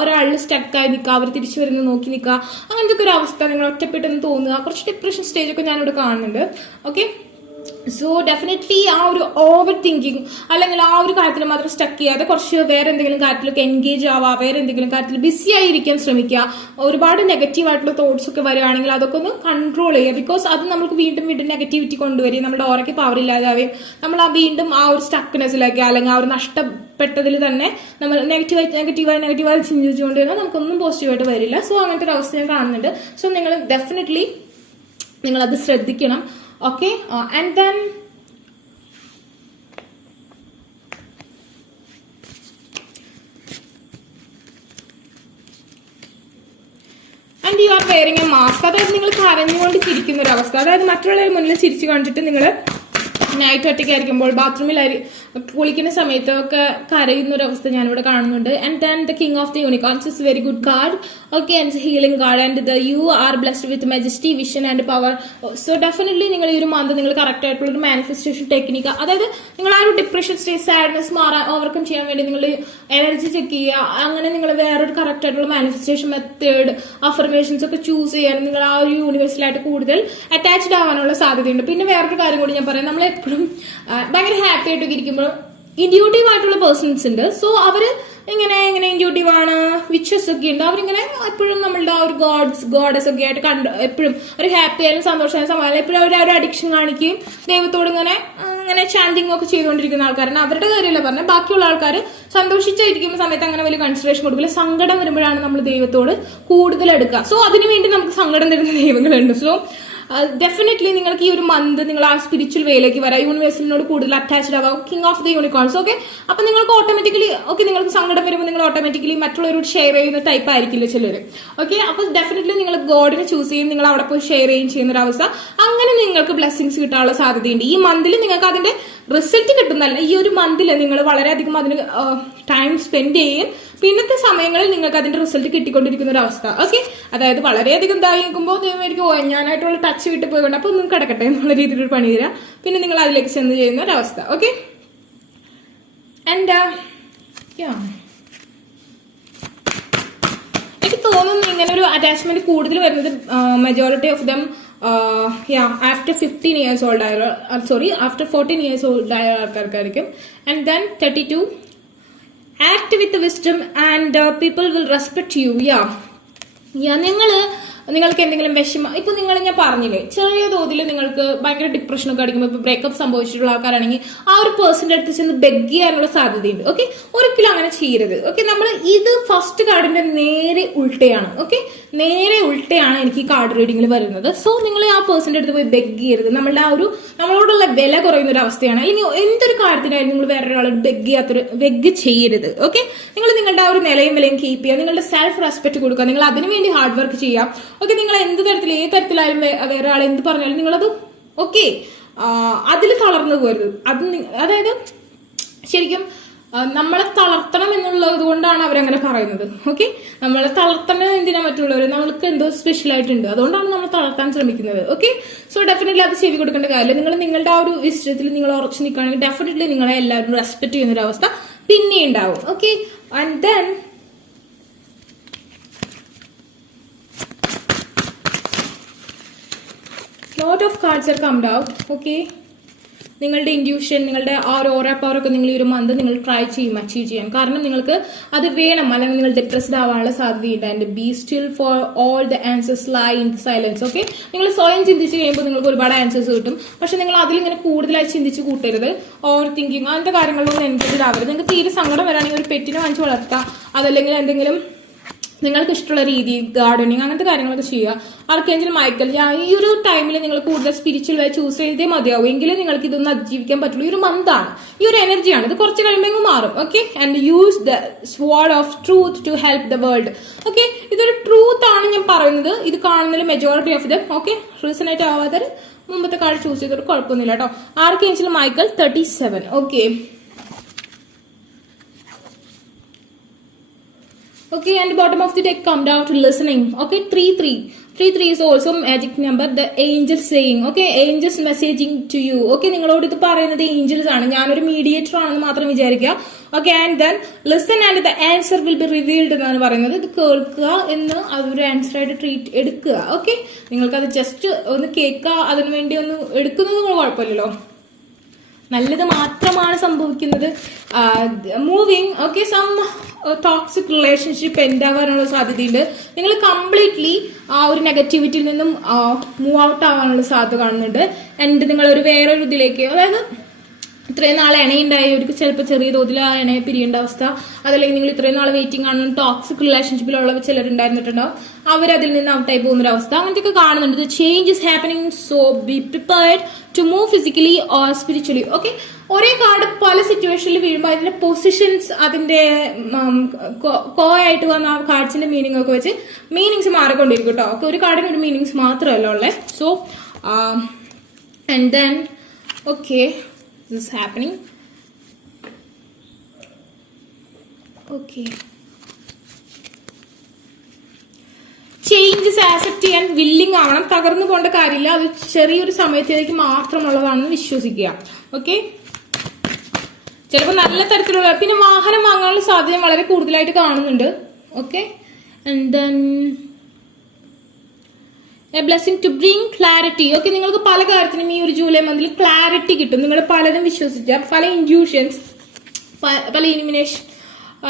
ഒരാളിൽ സ്റ്റക്കായി നിൽക്കുക, അവർ തിരിച്ചു വരുന്നത് നോക്കി നിൽക്കുക, അങ്ങനത്തെ ഒക്കെ ഒരു അവസ്ഥ. നിങ്ങൾ ഒറ്റപ്പെട്ടെന്ന് തോന്നുക, കുറച്ച് ഡിപ്രഷൻ സ്റ്റേജ് ഒക്കെ ഞാനിവിടെ കാണുന്നുണ്ട്. ഓക്കെ, സോ ഡെഫിനറ്റ്ലി ആ ഒരു ഓവർ തിങ്കിങ് അല്ലെങ്കിൽ ആ ഒരു കാര്യത്തിൽ മാത്രം സ്റ്റക്ക് ചെയ്യാതെ കുറച്ച് വേറെ എന്തെങ്കിലും കാര്യത്തിലൊക്കെ എൻഗേജ് ആവുക, വേറെ എന്തെങ്കിലും കാര്യത്തിൽ ബിസി ആയിരിക്കാൻ ശ്രമിക്കുക. ഒരുപാട് നെഗറ്റീവ് ആയിട്ടുള്ള തോട്ട്സ് ഒക്കെ വരികയാണെങ്കിൽ അതൊക്കെ ഒന്ന് കൺട്രോൾ ചെയ്യുക. ബിക്കോസ് അത് നമുക്ക് വീണ്ടും നെഗറ്റിവിറ്റി കൊണ്ടുവരും, നമ്മുടെ ഓരൊക്കെ പവർ ഇല്ലാതാവുകയും നമ്മൾ ആ വീണ്ടും ആ ഒരു സ്റ്റക്നെസ്സിലേക്ക് അല്ലെങ്കിൽ ആ ഒരു നഷ്ടപ്പെട്ടതിൽ തന്നെ നമ്മൾ നെഗറ്റീവായി ചിന്തിച്ചുകൊണ്ട് തന്നെ നമുക്കൊന്നും പോസിറ്റീവായിട്ട് വരില്ല. സോ അങ്ങനത്തെ ഒരു അവസ്ഥ ഞാൻ കാണുന്നുണ്ട്. സോ നിങ്ങൾ ഡെഫിനറ്റ്ലി നിങ്ങളത് ശ്രദ്ധിക്കണം. Okay, and then wearing A mask. അതായത് നിങ്ങൾ കരഞ്ഞുകൊണ്ട് ചിരിക്കുന്ന ഒരു അവസ്ഥ, അതായത് മറ്റുള്ളവരുടെ മുന്നിൽ ചിരിച്ചു കാണിച്ചിട്ട് നിങ്ങൾ നൈറ്റ് ഒറ്റയ്ക്കായിരിക്കുമ്പോൾ ബാത്റൂമിൽ കുളിക്കുന്ന സമയത്തൊക്കെ കരയുന്ന ഒരു അവസ്ഥ ഞാനിവിടെ കാണുന്നുണ്ട്. And then the king of the unicorns is very good card. Okay, and healing card. And the you are blessed with majesty, vision and power. So definitely നിങ്ങൾ ഈ ഒരു മന്ത് നിങ്ങൾ കറക്റ്റ് ആയിട്ടുള്ള ഒരു മാനിഫെസ്റ്റേഷൻ ടെക്നിക്ക്, അതായത് നിങ്ങൾ ആ ഒരു ഡിപ്രഷൻ സ്റ്റേജ്, സാഡ്നെസ് ഓവർകം ചെയ്യാൻ വേണ്ടി നിങ്ങൾ എനർജി ചെക്ക് ചെയ്യുക. അങ്ങനെ നിങ്ങൾ വേറൊരു കറക്റ്റ് ആയിട്ടുള്ള മാനിഫെസ്റ്റേഷൻ മെത്തേഡ്, അഫർമേഷൻസ് ഒക്കെ ചൂസ് ചെയ്യാൻ നിങ്ങൾ ആ ഒരു യൂണിവേഴ്സിലായിട്ട് കൂടുതൽ അറ്റാച്ച്ഡ് ആവാനുള്ള സാധ്യതയുണ്ട്. പിന്നെ വേറൊരു കാര്യം കൂടി ഞാൻ പറയാം, നമ്മൾ എപ്പോഴും ഭയങ്കര ഹാപ്പി ആയിട്ടൊക്കെ ഇരിക്കുമ്പോൾ ഇൻഡ്യൂട്ടീവ് ആയിട്ടുള്ള പേഴ്സൺസ് ഉണ്ട്. സോ അവര് ഇങ്ങനെ ഇൻഡ്യൂട്ടീവ് ആണ്, വിച്ചസ് ഒക്കെ ഉണ്ട്. അവരിങ്ങനെ എപ്പോഴും നമ്മളുടെ ആ ഒരു ഗോഡസ് ഒക്കെ ആയിട്ട് എപ്പോഴും ഒരു ഹാപ്പി ആയാലും സന്തോഷമായാലും സമാധാനം എപ്പോഴും അവർ ഒരു അഡിക്ഷൻ കാണിക്കുകയും ദൈവത്തോട് ഇങ്ങനെ ചാൻഡിങ് ഒക്കെ ചെയ്തുകൊണ്ടിരിക്കുന്ന ആൾക്കാരാണ്. അവരുടെ കാര്യമല്ല പറഞ്ഞാൽ ബാക്കിയുള്ള ആൾക്കാർ സന്തോഷിച്ചിരിക്കുന്ന സമയത്ത് അങ്ങനെ വലിയ കൺസിഡറേഷൻ കൊടുക്കില്ല. സങ്കടം വരുമ്പോഴാണ് നമ്മൾ ദൈവത്തോട് കൂടുതൽ എടുക്കുക. സോ അതിനുവേണ്ടി നമുക്ക് സങ്കടം തരുന്ന ദൈവങ്ങളുണ്ട്. സോ ഡെഫിനറ്റ്ലി നിങ്ങൾക്ക് ഈ ഒരു മന്ത് നിങ്ങൾ ആ സ്പിരിച്വൽ വേയിലേക്ക് വരാം, യൂണിവേഴ്സിനോട് കൂടുതൽ അറ്റാച്ച്ഡ് ആവാം. King of the unicorns. Okay, അപ്പൊ നിങ്ങൾക്ക് ഓട്ടോമാറ്റിക്കലി നിങ്ങൾക്ക് സങ്കടം വരുമ്പോൾ നിങ്ങൾ ഓട്ടോമാറ്റിക്കലി മറ്റുള്ളവരോട് ഷെയർ ചെയ്യുന്ന ടൈപ്പ് ആയിരിക്കില്ല ചിലർ. ഓക്കെ, അപ്പൊ ഡെഫിനറ്റ്ലി നിങ്ങൾ ഗോഡിനെ ചൂസ് ചെയ്യും, നിങ്ങൾ അവിടെ പോയി ഷെയർ ചെയ്യുന്ന ഒരു അവസ്ഥ. അങ്ങനെ നിങ്ങൾക്ക് ബ്ലെസ്സിങ്സ് കിട്ടാനുള്ള സാധ്യതയുണ്ട്. ഈ മന്തിൽ നിങ്ങൾക്ക് അതിന്റെ റിസൾട്ട് കിട്ടുന്നല്ല, ഈ ഒരു മന്തിൽ നിങ്ങൾ വളരെയധികം അതിന് ടൈം സ്പെൻഡ് ചെയ്യും. പിന്നത്തെ സമയങ്ങളിൽ നിങ്ങൾക്ക് അതിന്റെ റിസൾട്ട് കിട്ടിക്കൊണ്ടിരിക്കുന്ന ഒരു അവസ്ഥ. ഓക്കെ, അതായത് വളരെയധികം ഇതായിരിക്കുമ്പോൾ ഞാനായിട്ടുള്ള ടച്ച് വിട്ട് പോയിക്കൊണ്ട് അപ്പൊ ഒന്നും കിടക്കട്ടെ എന്നുള്ള രീതിയിലൊരു പണി തരാം. പിന്നെ നിങ്ങൾ അതിലേക്ക് ചെന്ന് ചെയ്യുന്ന ഒരു അവസ്ഥ. ഓക്കെ, ആൻഡ് എനിക്ക് തോന്നുന്നു ഇങ്ങനെ ഒരു അറ്റാച്ച്മെന്റ് കൂടുതൽ വരുന്നത് majority of them after 15 years old ആയ ആഫ്റ്റർ 14 years old ആയ ആൾക്കാർക്കായിരിക്കും. And then 32 act with wisdom and people will respect you. നിങ്ങൾക്ക് എന്തെങ്കിലും വിഷമം, ഇപ്പൊ ഞാൻ പറഞ്ഞില്ലേ ചെറിയ തോതിൽ നിങ്ങൾക്ക് ഭയങ്കര ഡിപ്രഷനൊക്കെ അടിക്കുമ്പോൾ ഇപ്പൊ ബ്രേക്കപ്പ് സംഭവിച്ചിട്ടുള്ള ആൾക്കാരാണെങ്കിൽ ആ ഒരു പേഴ്സന്റെ അടുത്ത് ചെന്ന് ബെഗ് ചെയ്യാനുള്ള സാധ്യതയുണ്ട്. ഓക്കെ, ഒരിക്കലും അങ്ങനെ ചെയ്യരുത്. ഓക്കെ, നമ്മൾ ഇത് ഫസ്റ്റ് കാർഡിന്റെ നേരെ ഉൾട്ടയാണ്. ഓക്കെ, നേരെ ഉൾട്ടയാണ് എനിക്ക് ഈ കാർഡ് റീഡിംഗിൽ വരുന്നത്. സോ നിങ്ങൾ ആ പേഴ്സന്റെ അടുത്ത് പോയി ബെഗ് ചെയ്യരുത്. നമ്മളോടുള്ള വില കുറയുന്ന ഒരു അവസ്ഥയാണ്. അല്ലെങ്കിൽ എന്തൊരു കാര്യത്തിനായാലും നിങ്ങൾ വേറൊരാളോട് ബെഗ് ചെയ്യരുത്. ഓക്കെ, നിങ്ങൾ നിങ്ങളുടെ ആ ഒരു നിലയും വിലയും കീപ്പ് ചെയ്യുക, നിങ്ങളുടെ സെൽഫ് റെസ്പെക്ട് കൊടുക്കുക, നിങ്ങൾ അതിനുവേണ്ടി ഹാർഡ് വർക്ക് ചെയ്യാം. ഓക്കെ, നിങ്ങൾ എന്ത് തരത്തിൽ ഏത് തരത്തിലായാലും വേറെ ആൾ എന്ത് പറഞ്ഞാലും നിങ്ങളത് ഓക്കെ അതിൽ തളർന്നു പോരുത്. അതായത് ശരിക്കും നമ്മളെ തളർത്തണം എന്നുള്ളത് കൊണ്ടാണ് അവരങ്ങനെ പറയുന്നത്. ഓക്കെ, നമ്മളെ തളർത്തണം എന്തിനാ മറ്റുള്ളവർ, നമ്മൾക്ക് എന്തോ സ്പെഷ്യൽ ആയിട്ടുണ്ട്, അതുകൊണ്ടാണ് നമ്മൾ തളർത്താൻ ശ്രമിക്കുന്നത്. ഓക്കെ, സോ ഡെഫിനറ്റ്ലി അത് ചെവി കൊടുക്കേണ്ട കാര്യമില്ല. നിങ്ങൾ നിങ്ങളുടെ ആ ഒരു ഇഷ്ടത്തിൽ നിങ്ങൾ ഉറച്ചു നിൽക്കുകയാണെങ്കിൽ ഡെഫിനറ്റ്ലി നിങ്ങളെ എല്ലാവരും റെസ്പെക്ട് ചെയ്യുന്ന ഒരു അവസ്ഥ പിന്നെ ഉണ്ടാവും. Okay, and then lot of cards are come out. Okay, നിങ്ങളുടെ ഇൻഡ്യൂഷൻ, നിങ്ങളുടെ ആ ഒരു ഓറ പവർ ഒക്കെ നിങ്ങൾ ഈ ഒരു മന്ത് നിങ്ങൾ ട്രൈ ചെയ്യും അച്ചീവ് ചെയ്യാൻ. കാരണം നിങ്ങൾക്ക് അത് വേണം, അല്ലെങ്കിൽ നിങ്ങൾ ഡിപ്രസ്ഡ് ആവാനുള്ള സാധ്യതയുണ്ട്. And be still for all the answers lie in the silence. Okay, നിങ്ങൾ സ്വയം ചിന്തിച്ച് കഴിയുമ്പോൾ നിങ്ങൾക്ക് ഒരുപാട് ആൻസേഴ്സ് കിട്ടും. പക്ഷെ നിങ്ങൾ അതിലിങ്ങനെ കൂടുതലായി ചിന്തിച്ച് കൂട്ടരുത്. ഓവർ തിങ്കിങ് അങ്ങനത്തെ കാര്യങ്ങളൊന്നും എൻഗേജ് ആവരുത്. നിങ്ങൾക്ക് തീരെ സങ്കടം വരാണെങ്കിൽ ഒരു പെറ്റിനെ വാങ്ങിച്ച് വളർത്താം, അതല്ലെങ്കിൽ എന്തെങ്കിലും നിങ്ങൾക്ക് ഇഷ്ടമുള്ള രീതി ഗാർഡനിങ് അങ്ങനത്തെ കാര്യങ്ങളൊക്കെ ചെയ്യുക. ആർക്കേഞ്ചൽ മൈക്കൽ ഈ ഒരു ടൈമിൽ നിങ്ങൾ കൂടുതൽ സ്പിരിച്വൽ ആയി ചൂസ് ചെയ്തേ മതിയാവും, എങ്കിലും നിങ്ങൾക്ക് ഇതൊന്നും അതിജീവിക്കാൻ പറ്റുള്ളൂ. ഈ ഒരു മന്താണ്, ഈ ഒരു എനർജിയാണ്, ഇത് കുറച്ച് കഴിയുമ്പോൾ മാറും. Okay, and use the sword of truth to help the world. Okay, ഇതൊരു ട്രൂത്ത് ആണ് ഞാൻ പറയുന്നത്. ഇത് കാണുന്നതിൽ majority of them okay reason ആയിട്ട് ആവാതെ മുമ്പത്തെ കാർഡ് ചൂസ് ചെയ്തൊരു കുഴപ്പമൊന്നുമില്ല കേട്ടോ. Archangel Michael 37. Okay, okay, and bottom of the deck come down to listening. Okay, 3 is also magic number. The angels saying, okay, angels messaging to you. Okay, നിങ്ങളോട് ഇത് പറയുന്നത് Angeles ആണ്, ഞാനൊരു മീഡിയേറ്റർ ആണെന്ന് മാത്രം വിചാരിക്കുക. Okay, and then listen and the answer will be revealed എന്നാണ് പറയുന്നത്. ഇത് കേൾക്കുക എന്ന് അതൊരു ആൻസർ ആയിട്ട് എടുക്കുക. ഓക്കെ, നിങ്ങൾക്കത് ജസ്റ്റ് ഒന്ന് കേൾക്കുക, അതിനു വേണ്ടി ഒന്ന് എടുക്കുന്നത് കുഴപ്പമില്ലല്ലോ, നല്ലത് മാത്രമാണ് സംഭവിക്കുന്നത്. Moving okay, some toxic relationship ഉണ്ടാവാനുള്ള സാധ്യതയുണ്ട്. നിങ്ങൾ കംപ്ലീറ്റ്ലി ആ ഒരു നെഗറ്റിവിറ്റിയിൽ നിന്നും മൂവ് ഔട്ട് ആവാനുള്ള സാധ്യത കാണുന്നുണ്ട്. ആൻഡ് നിങ്ങൾ ഒരു വേറൊരു ഇതിലേക്ക്, അതായത് ഇത്രയും നാൾ ഇണയുണ്ടായവർക്ക് ചിലപ്പോൾ ചെറിയ തോതിൽ ആ ഇണയെ പിരിയേണ്ട അവസ്ഥ, അതല്ലെങ്കിൽ നിങ്ങൾ ഇത്രയും നാൾ വെയിറ്റിംഗ് കാണുന്ന ടോക്സിക് റിലേഷൻഷിപ്പിലുള്ള ചിലരുണ്ടായിരുന്നിട്ടുണ്ടാവും, അവരതിൽ നിന്ന് ഔട്ടായി പോകുന്നൊരവസ്ഥ, അങ്ങനത്തെയൊക്കെ കാണുന്നുണ്ട്. Change is happening, so be prepared to move physically or spiritually. Okay, ഒരേ കാർഡ് പല സിറ്റുവേഷനിൽ വീഴുമ്പോൾ അതിന്റെ പൊസിഷൻസ് അതിന്റെ കോ ആയിട്ട് വന്ന ആ കാർഡ്സിന്റെ മീനിങ് ഒക്കെ വെച്ച് മീനിങ്സ് മാറിക്കൊണ്ടിരിക്കും കേട്ടോ. ഓക്കെ, ഒരു കാർഡിന് ഒരു മീനിങ്സ് മാത്രമല്ല ഉള്ളത്. So and then okay this is happening. Okay, changes accept ചെയ്യാൻ വില്ലിങ് ആവണം. തകർന്നു പോകേണ്ട കാര്യമില്ല, അത് ചെറിയൊരു സമയത്തേക്ക് മാത്രമുള്ളതാണെന്ന് വിശ്വസിക്കുക. ഓക്കെ, ചിലപ്പോൾ നല്ല തരത്തിലുള്ള പിന്നെ വാഹനം വാങ്ങാനുള്ള സാധ്യത വളരെ കൂടുതലായിട്ട് കാണുന്നുണ്ട്. Okay, and then a blessing to bring clarity. Okay, നിങ്ങൾക്ക് പല കാര്യത്തിനും ഈ ഒരു ജൂലൈ മന്തിൽ ക്ലാരിറ്റി കിട്ടും. നിങ്ങൾ പലരും വിശ്വസിച്ച പല ഇൻഡ്യൂഷൻസ്, പല ഇലിമിനേഷൻ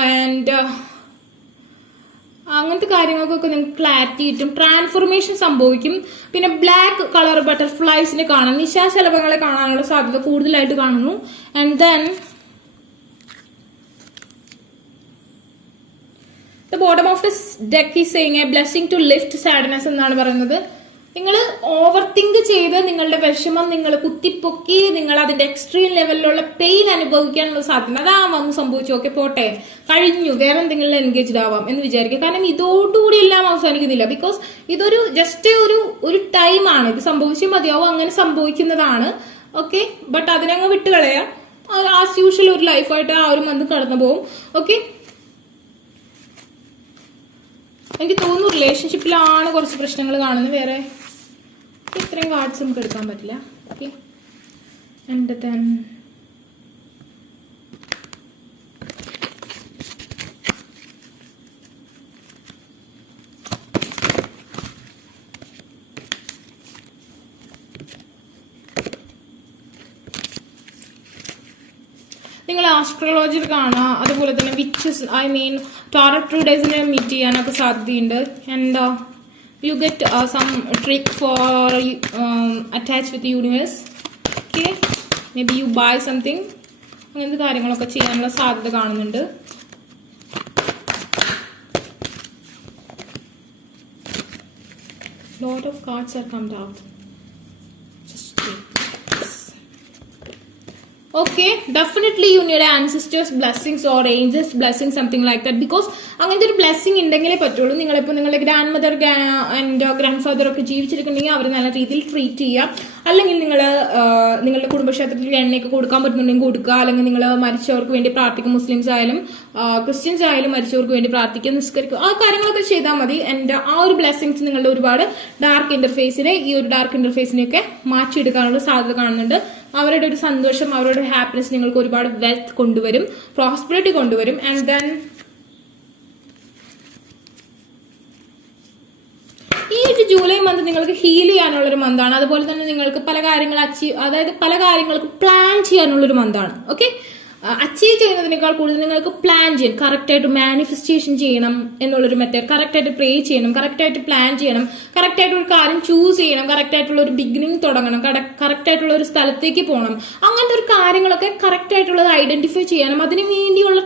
ആൻഡ് അങ്ങനത്തെ കാര്യങ്ങൾക്കൊക്കെ നിങ്ങൾക്ക് ക്ലാരിറ്റി കിട്ടും. ട്രാൻസ്ഫോർമേഷൻ സംഭവിക്കും. പിന്നെ ബ്ലാക്ക് കളർ ബട്ടർഫ്ലൈസിനെ കാണാം. നിശാശലഭങ്ങളെ കാണാനുള്ള സാധ്യത കൂടുതലായിട്ട് കാണുന്നു. And then the bottom of this deck is saying a blessing to lift sadness എന്നാണ് പറയുന്നത്. നിങ്ങൾ ഓവർ തിങ്ക് ചെയ്ത് നിങ്ങളുടെ വിഷമം നിങ്ങൾ കുത്തിപ്പൊക്കി നിങ്ങൾ അതിന്റെ എക്സ്ട്രീം ലെവലിലുള്ള പെയിൻ അനുഭവിക്കാനുള്ള സാധ്യത അതാ വന്ന് സംഭവിച്ചു. ഓക്കെ, പോട്ടെ, കഴിഞ്ഞു, വേറെ എന്തെങ്കിലും എൻഗേജ്ഡ് ആവാം എന്ന് വിചാരിക്കുക. കാരണം ഇതോടുകൂടി എല്ലാം അവസാനിക്കുന്നില്ല. ബിക്കോസ് ഇതൊരു ജസ്റ്റ് ഒരു ടൈമാണ്. ഇത് സംഭവിച്ചേ മതിയാവും, അങ്ങനെ സംഭവിക്കുന്നതാണ്. ഓക്കെ, ബട്ട് അതിനങ്ങ് വിട്ടുകളയാം. ആസ് യൂഷ്വൽ ഒരു ലൈഫായിട്ട് ആ ഒരു മന്ത് കടന്നു പോകും. ഓക്കെ, എനിക്ക് തോന്നുന്നു റിലേഷൻഷിപ്പിലാണ് കുറച്ച് പ്രശ്നങ്ങൾ കാണുന്നത്. വേറെ ഇത്രയും കാർഡ്സ് നമുക്ക് എടുക്കാൻ പറ്റില്ല. ഓക്കെ, ആൻഡ് ദെൻ നിങ്ങൾ ആസ്ട്രോളജർ കാണുക. അതുപോലെ തന്നെ വിച്ചസ് ടാററ്റ് റീഡേഴ്സിനെ മീറ്റ് ചെയ്യാനൊക്കെ സാധ്യതയുണ്ട്. And you get some trick for attach with universe. Okay, maybe you buy something. അങ്ങനത്തെ കാര്യങ്ങളൊക്കെ ചെയ്യാനുള്ള സാധ്യത കാണുന്നുണ്ട്. Lot of cards are come out. Just take this. Okay, definitely you need ancestors blessings or angels blessings, something like that, because അങ്ങനത്തെ ഒരു blessing ഉണ്ടെങ്കിലേ പറ്റുള്ളൂ. നിങ്ങളിപ്പോൾ നിങ്ങളുടെ grand mother and grand father ഒക്കെ ജീവിച്ചിരിക്കുന്നുണ്ടെങ്കിൽ അവർ നല്ല രീതിയിൽ ട്രീറ്റ് ചെയ്യുക. അല്ലെങ്കിൽ നിങ്ങൾ നിങ്ങളുടെ കുടുംബക്ഷേത്രത്തിൽ എണ്ണയൊക്കെ കൊടുക്കാൻ പറ്റുന്നുണ്ടെങ്കിൽ കൊടുക്കുക. അല്ലെങ്കിൽ നിങ്ങൾ മരിച്ചവർക്ക് വേണ്ടി പ്രാർത്ഥിക്കും. മുസ്ലിംസ് ആയാലും ക്രിസ്ത്യൻസ് ആയാലും മരിച്ചവർക്ക് വേണ്ടി പ്രാർത്ഥിക്കുക, നിസ്കരിക്കുക, ആ കാര്യങ്ങളൊക്കെ ചെയ്താൽ മതി. ആൻഡ് ആ ഒരു ബ്ലെസ്സിങ്സ് നിങ്ങളുടെ ഒരുപാട് ഡാർക്ക് ഇന്റർഫേസിനെ ഈ ഒരു ഡാർക്ക് ഇന്റർഫേസിനെയൊക്കെ മാറ്റിയെടുക്കാനുള്ള സാധ്യത കാണുന്നുണ്ട്. അവരുടെ ഒരു സന്തോഷം, അവരുടെ ഹാപ്പിനെസ് നിങ്ങൾക്ക് ഒരുപാട് വെൽത്ത് കൊണ്ടുവരും, പ്രോസ്പെറിറ്റി കൊണ്ടുവരും. ആൻഡ് ദെൻ ഈ ഒരു ജൂലൈ മന്ത് നിങ്ങൾക്ക് ഹീൽ ചെയ്യാനുള്ള ഒരു മന്താണ്. അതുപോലെ തന്നെ നിങ്ങൾക്ക് പല കാര്യങ്ങൾ പല കാര്യങ്ങൾക്ക് പ്ലാൻ ചെയ്യാനുള്ളൊരു മന്താണ്. ഓക്കെ, അച്ചീവ് ചെയ്യുന്നതിനേക്കാൾ കൂടുതൽ നിങ്ങൾക്ക് പ്ലാൻ ചെയ്യണം. കറക്റ്റായിട്ട് മാനിഫെസ്റ്റേഷൻ ചെയ്യണം എന്നുള്ളൊരു മെത്തേഡ്, കറക്റ്റായിട്ട് പ്രേ ചെയ്യണം, കറക്റ്റായിട്ട് പ്ലാൻ ചെയ്യണം, കറക്റ്റായിട്ട് ഒരു കാര്യം ചൂസ് ചെയ്യണം, കറക്റ്റായിട്ടുള്ള ഒരു ബിഗിനിങ് തുടങ്ങണം, കറക്റ്റായിട്ടുള്ള ഒരു സ്ഥലത്തേക്ക് പോകണം. അങ്ങനത്തെ ഒരു കാര്യങ്ങളൊക്കെ കറക്റ്റായിട്ടുള്ളത് ഐഡന്റിഫൈ ചെയ്യാനും അതിനു വേണ്ടിയുള്ള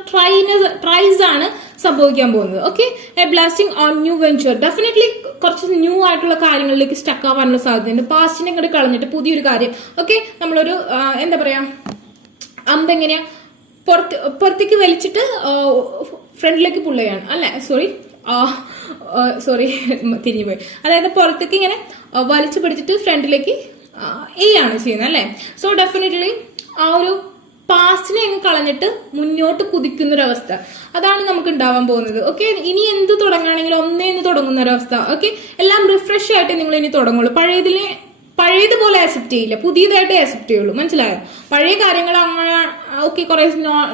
ട്രൈസ് ആണ് സംഭവിക്കാൻ പോകുന്നത്. Okay, a blessing on new venture. Definitely കുറച്ച് ന്യൂ ആയിട്ടുള്ള കാര്യങ്ങളിലേക്ക് സ്റ്റക്ക് ആവാനുള്ള സാധ്യതയുണ്ട്. പാസ്റ്റിനെ ഇങ്ങോട്ട് കളഞ്ഞിട്ട് പുതിയൊരു കാര്യം. ഓക്കെ, നമ്മളൊരു എന്താ പറയാ, അമ്പെങ്ങനെയാ പുറത്തേക്ക് വലിച്ചിട്ട് ഫ്രണ്ടിലേക്ക് പുള്ളുകയാണ് അല്ലെ, സോറി തിരിഞ്ഞുപോയി. അതായത് പുറത്തേക്ക് ഇങ്ങനെ വലിച്ചു പിടിച്ചിട്ട് ഫ്രണ്ടിലേക്ക് ആണ് ചെയ്യുന്നത് അല്ലെ. സോ ഡെഫിനറ്റ്ലി ആ ഒരു പാസ്റ്റിനെ അങ്ങ് കളഞ്ഞിട്ട് മുന്നോട്ട് കുതിക്കുന്നൊരവസ്ഥ അതാണ് നമുക്ക് ഉണ്ടാവാൻ പോകുന്നത്. ഓക്കെ, ഇനി എന്ത് തുടങ്ങുകയാണെങ്കിലും ഒന്നേന്ന് തുടങ്ങുന്നൊരവസ്ഥ. ഓക്കെ, എല്ലാം റിഫ്രഷ് ആയിട്ട് നിങ്ങൾ ഇനി തുടങ്ങുള്ളൂ. പഴയതുപോലെ ആക്സെപ്റ്റ് ചെയ്യില്ല, പുതിയതായിട്ട് ആക്സെപ്റ്റ് ചെയ്യുള്ളൂ. മനസ്സിലായോ? പഴയ കാര്യങ്ങൾ അങ്ങനെ ഓക്കെ കുറെ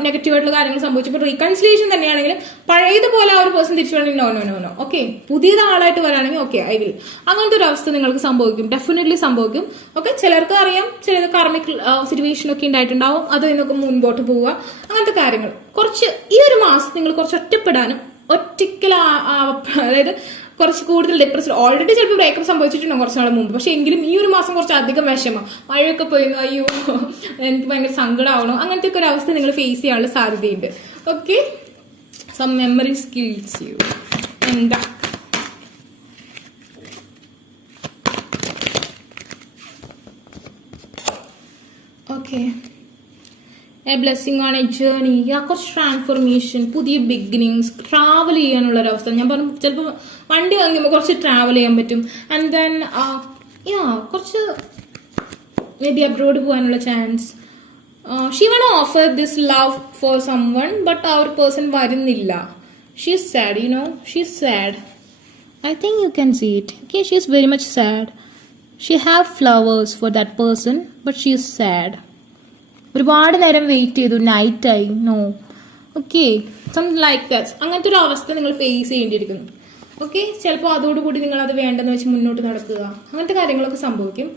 നെഗറ്റീവ് ആയിട്ടുള്ള കാര്യങ്ങൾ സംഭവിച്ചപ്പോൾ റീകൺസിലേഷൻ തന്നെയാണെങ്കിലും പഴയതുപോലെ ആ ഒരു പേഴ്സൺ തിരിച്ചു വേണമെങ്കിൽ നോ. ഓക്കെ, പുതിയത് ആളായിട്ട് വരാണെങ്കിൽ ഓക്കെ ഐ വിൽ. അങ്ങനത്തെ ഒരു അവസ്ഥ നിങ്ങൾക്ക് സംഭവിക്കും, ഡെഫിനറ്റ്ലി സംഭവിക്കും. ഓക്കെ, ചിലർക്ക് അറിയാം, ചിലത് കാർമിക് സിറ്റുവേഷൻ ഒക്കെ ഉണ്ടായിട്ടുണ്ടാവും, അത് നിന്നൊക്കെ മുൻപോട്ട് പോവുക. അങ്ങനത്തെ കാര്യങ്ങൾ കുറച്ച് ഈ ഒരു മാസം നിങ്ങൾ കുറച്ച് ഒറ്റപ്പെടാനും അതായത് കുറച്ച് കൂടുതൽ ഡിപ്രഷൻ, ഓൾറെഡി ചിലപ്പോൾ ബ്രേക്കപ്പ് സംഭവിച്ചിട്ടുണ്ടോ കുറച്ച് നാൾ മുമ്പ്, പക്ഷെ എങ്കിലും ഈ ഒരു മാസം കുറച്ച് അധികം വിഷമം, മഴയൊക്കെ പോയിരുന്നു, അയ്യോ എനിക്ക് ഭയങ്കര സങ്കടമാവണോ, അങ്ങനത്തെ ഒക്കെ ഒരു അവസ്ഥ നിങ്ങൾ ഫേസ് ചെയ്യാനുള്ള സാധ്യതയുണ്ട്. Okay, some memory skills you എന്താ okay. A blessing on a journey, കുറച്ച് ട്രാൻസ്ഫോർമേഷൻ, പുതിയ ബിഗിനിങ്സ്, ട്രാവൽ ചെയ്യാനുള്ള ഒരു അവസ്ഥ. ഞാൻ പറഞ്ഞു ചിലപ്പോൾ വണ്ടി വാങ്ങിക്കുമ്പോൾ കുറച്ച് ട്രാവൽ ചെയ്യാൻ പറ്റും. ആൻഡ് ദെൻ കുറച്ച് മേ ബി അബ്രോഡ് പോകാനുള്ള chance. She one offer this love for someone, but ആ ഒരു പേഴ്സൺ വരുന്നില്ല. She is sad, you know, she is sad. I think you can see it. Okay, she is very much sad. She have flowers for that person, but she is sad. ഒരുപാട് നേരം wait ചെയ്തു, night ആയി, no. Okay, something like that. അങ്ങനത്തെ ഒരു അവസ്ഥ നിങ്ങൾ face ചെയ്യേണ്ടിയിരിക്കുന്നു. Okay, ചിലപ്പോൾ അതോടുകൂടി നിങ്ങൾ അത് വേണ്ടെന്ന് വെച്ച് മുന്നോട്ട് നടക്കുക, അങ്ങനത്തെ കാര്യങ്ങളൊക്കെ സംഭവിക്കും.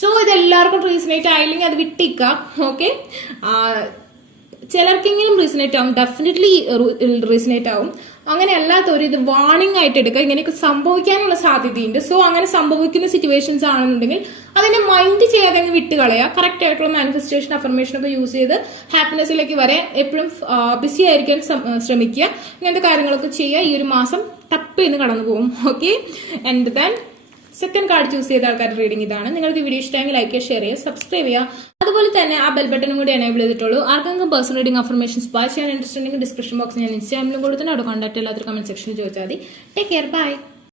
സോ ഇത് എല്ലാവർക്കും റീസണേറ്റ് ആയില്ലെങ്കിൽ അത് വിട്ടിക്കാം. ഓക്കെ, ചിലർക്കെങ്കിലും റീസണേറ്റ് ആവും, ഡെഫിനറ്റ്ലി റീസണേറ്റ് ആവും. അങ്ങനെ അല്ലാത്തവർ ഇത് വാർണിംഗ് ആയിട്ട് എടുക്കുക, ഇങ്ങനെയൊക്കെ സംഭവിക്കാനുള്ള സാധ്യതയുണ്ട്. സോ അങ്ങനെ സംഭവിക്കുന്ന സിറ്റുവേഷൻസ് ആണെന്നുണ്ടെങ്കിൽ അതിനെ മൈൻഡ് ചെയ്യാതെ അങ്ങ് വിട്ടുകളയുക. കറക്റ്റ് ആയിട്ടുള്ള മാനിഫെസ്റ്റേഷൻ, അഫർമേഷൻ ഒക്കെ യൂസ് ചെയ്ത് ഹാപ്പിനെസ്സിലേക്ക് വരെ എപ്പോഴും ബിസി ആയിരിക്കാൻ ശ്രമിക്കുക. ഇങ്ങനത്തെ കാര്യങ്ങളൊക്കെ ചെയ്യുക. ഈ ഒരു മാസം ടപ്പ് ചെയ്ത് കടന്നു പോകും. Okay, and then second card choose ചെയ്ത ആൾക്കാരുടെ റീഡിംഗ് ഇതാണ്. നിങ്ങൾക്ക് വീഡിയോ ഇഷ്ടമെങ്കിൽ ലൈക്ക് ചെയ്യുക, ഷെയർ ചെയ്യുക, സബ്സ്ക്രൈബ് ചെയ്യുക. അതുപോലെ തന്നെ ആ ബെൽ ബട്ടണും കൂടി എനേബിൾ ചെയ്തിട്ടുള്ളൂ. ആർക്കെങ്കിലും പേഴ്സണൽ റീഡിംഗ് അഫർമേഷൻസ് ബൈ ചെയ്യാൻ ഇൻട്രസ്റ്റ് ഉണ്ടെങ്കിൽ ഡിസ്ക്രിപ്ഷൻ ബോക്സിൽ ഞാൻ ഇൻസ്റ്റാഗ്രാമിലും കൊടുത്തിട്ട് അവിടെ കോൺടാക്ട് ചെയ്യാത്ത കമന്റ് സെക്ഷനിൽ ചോദിച്ചാൽ മതി. Take care, by.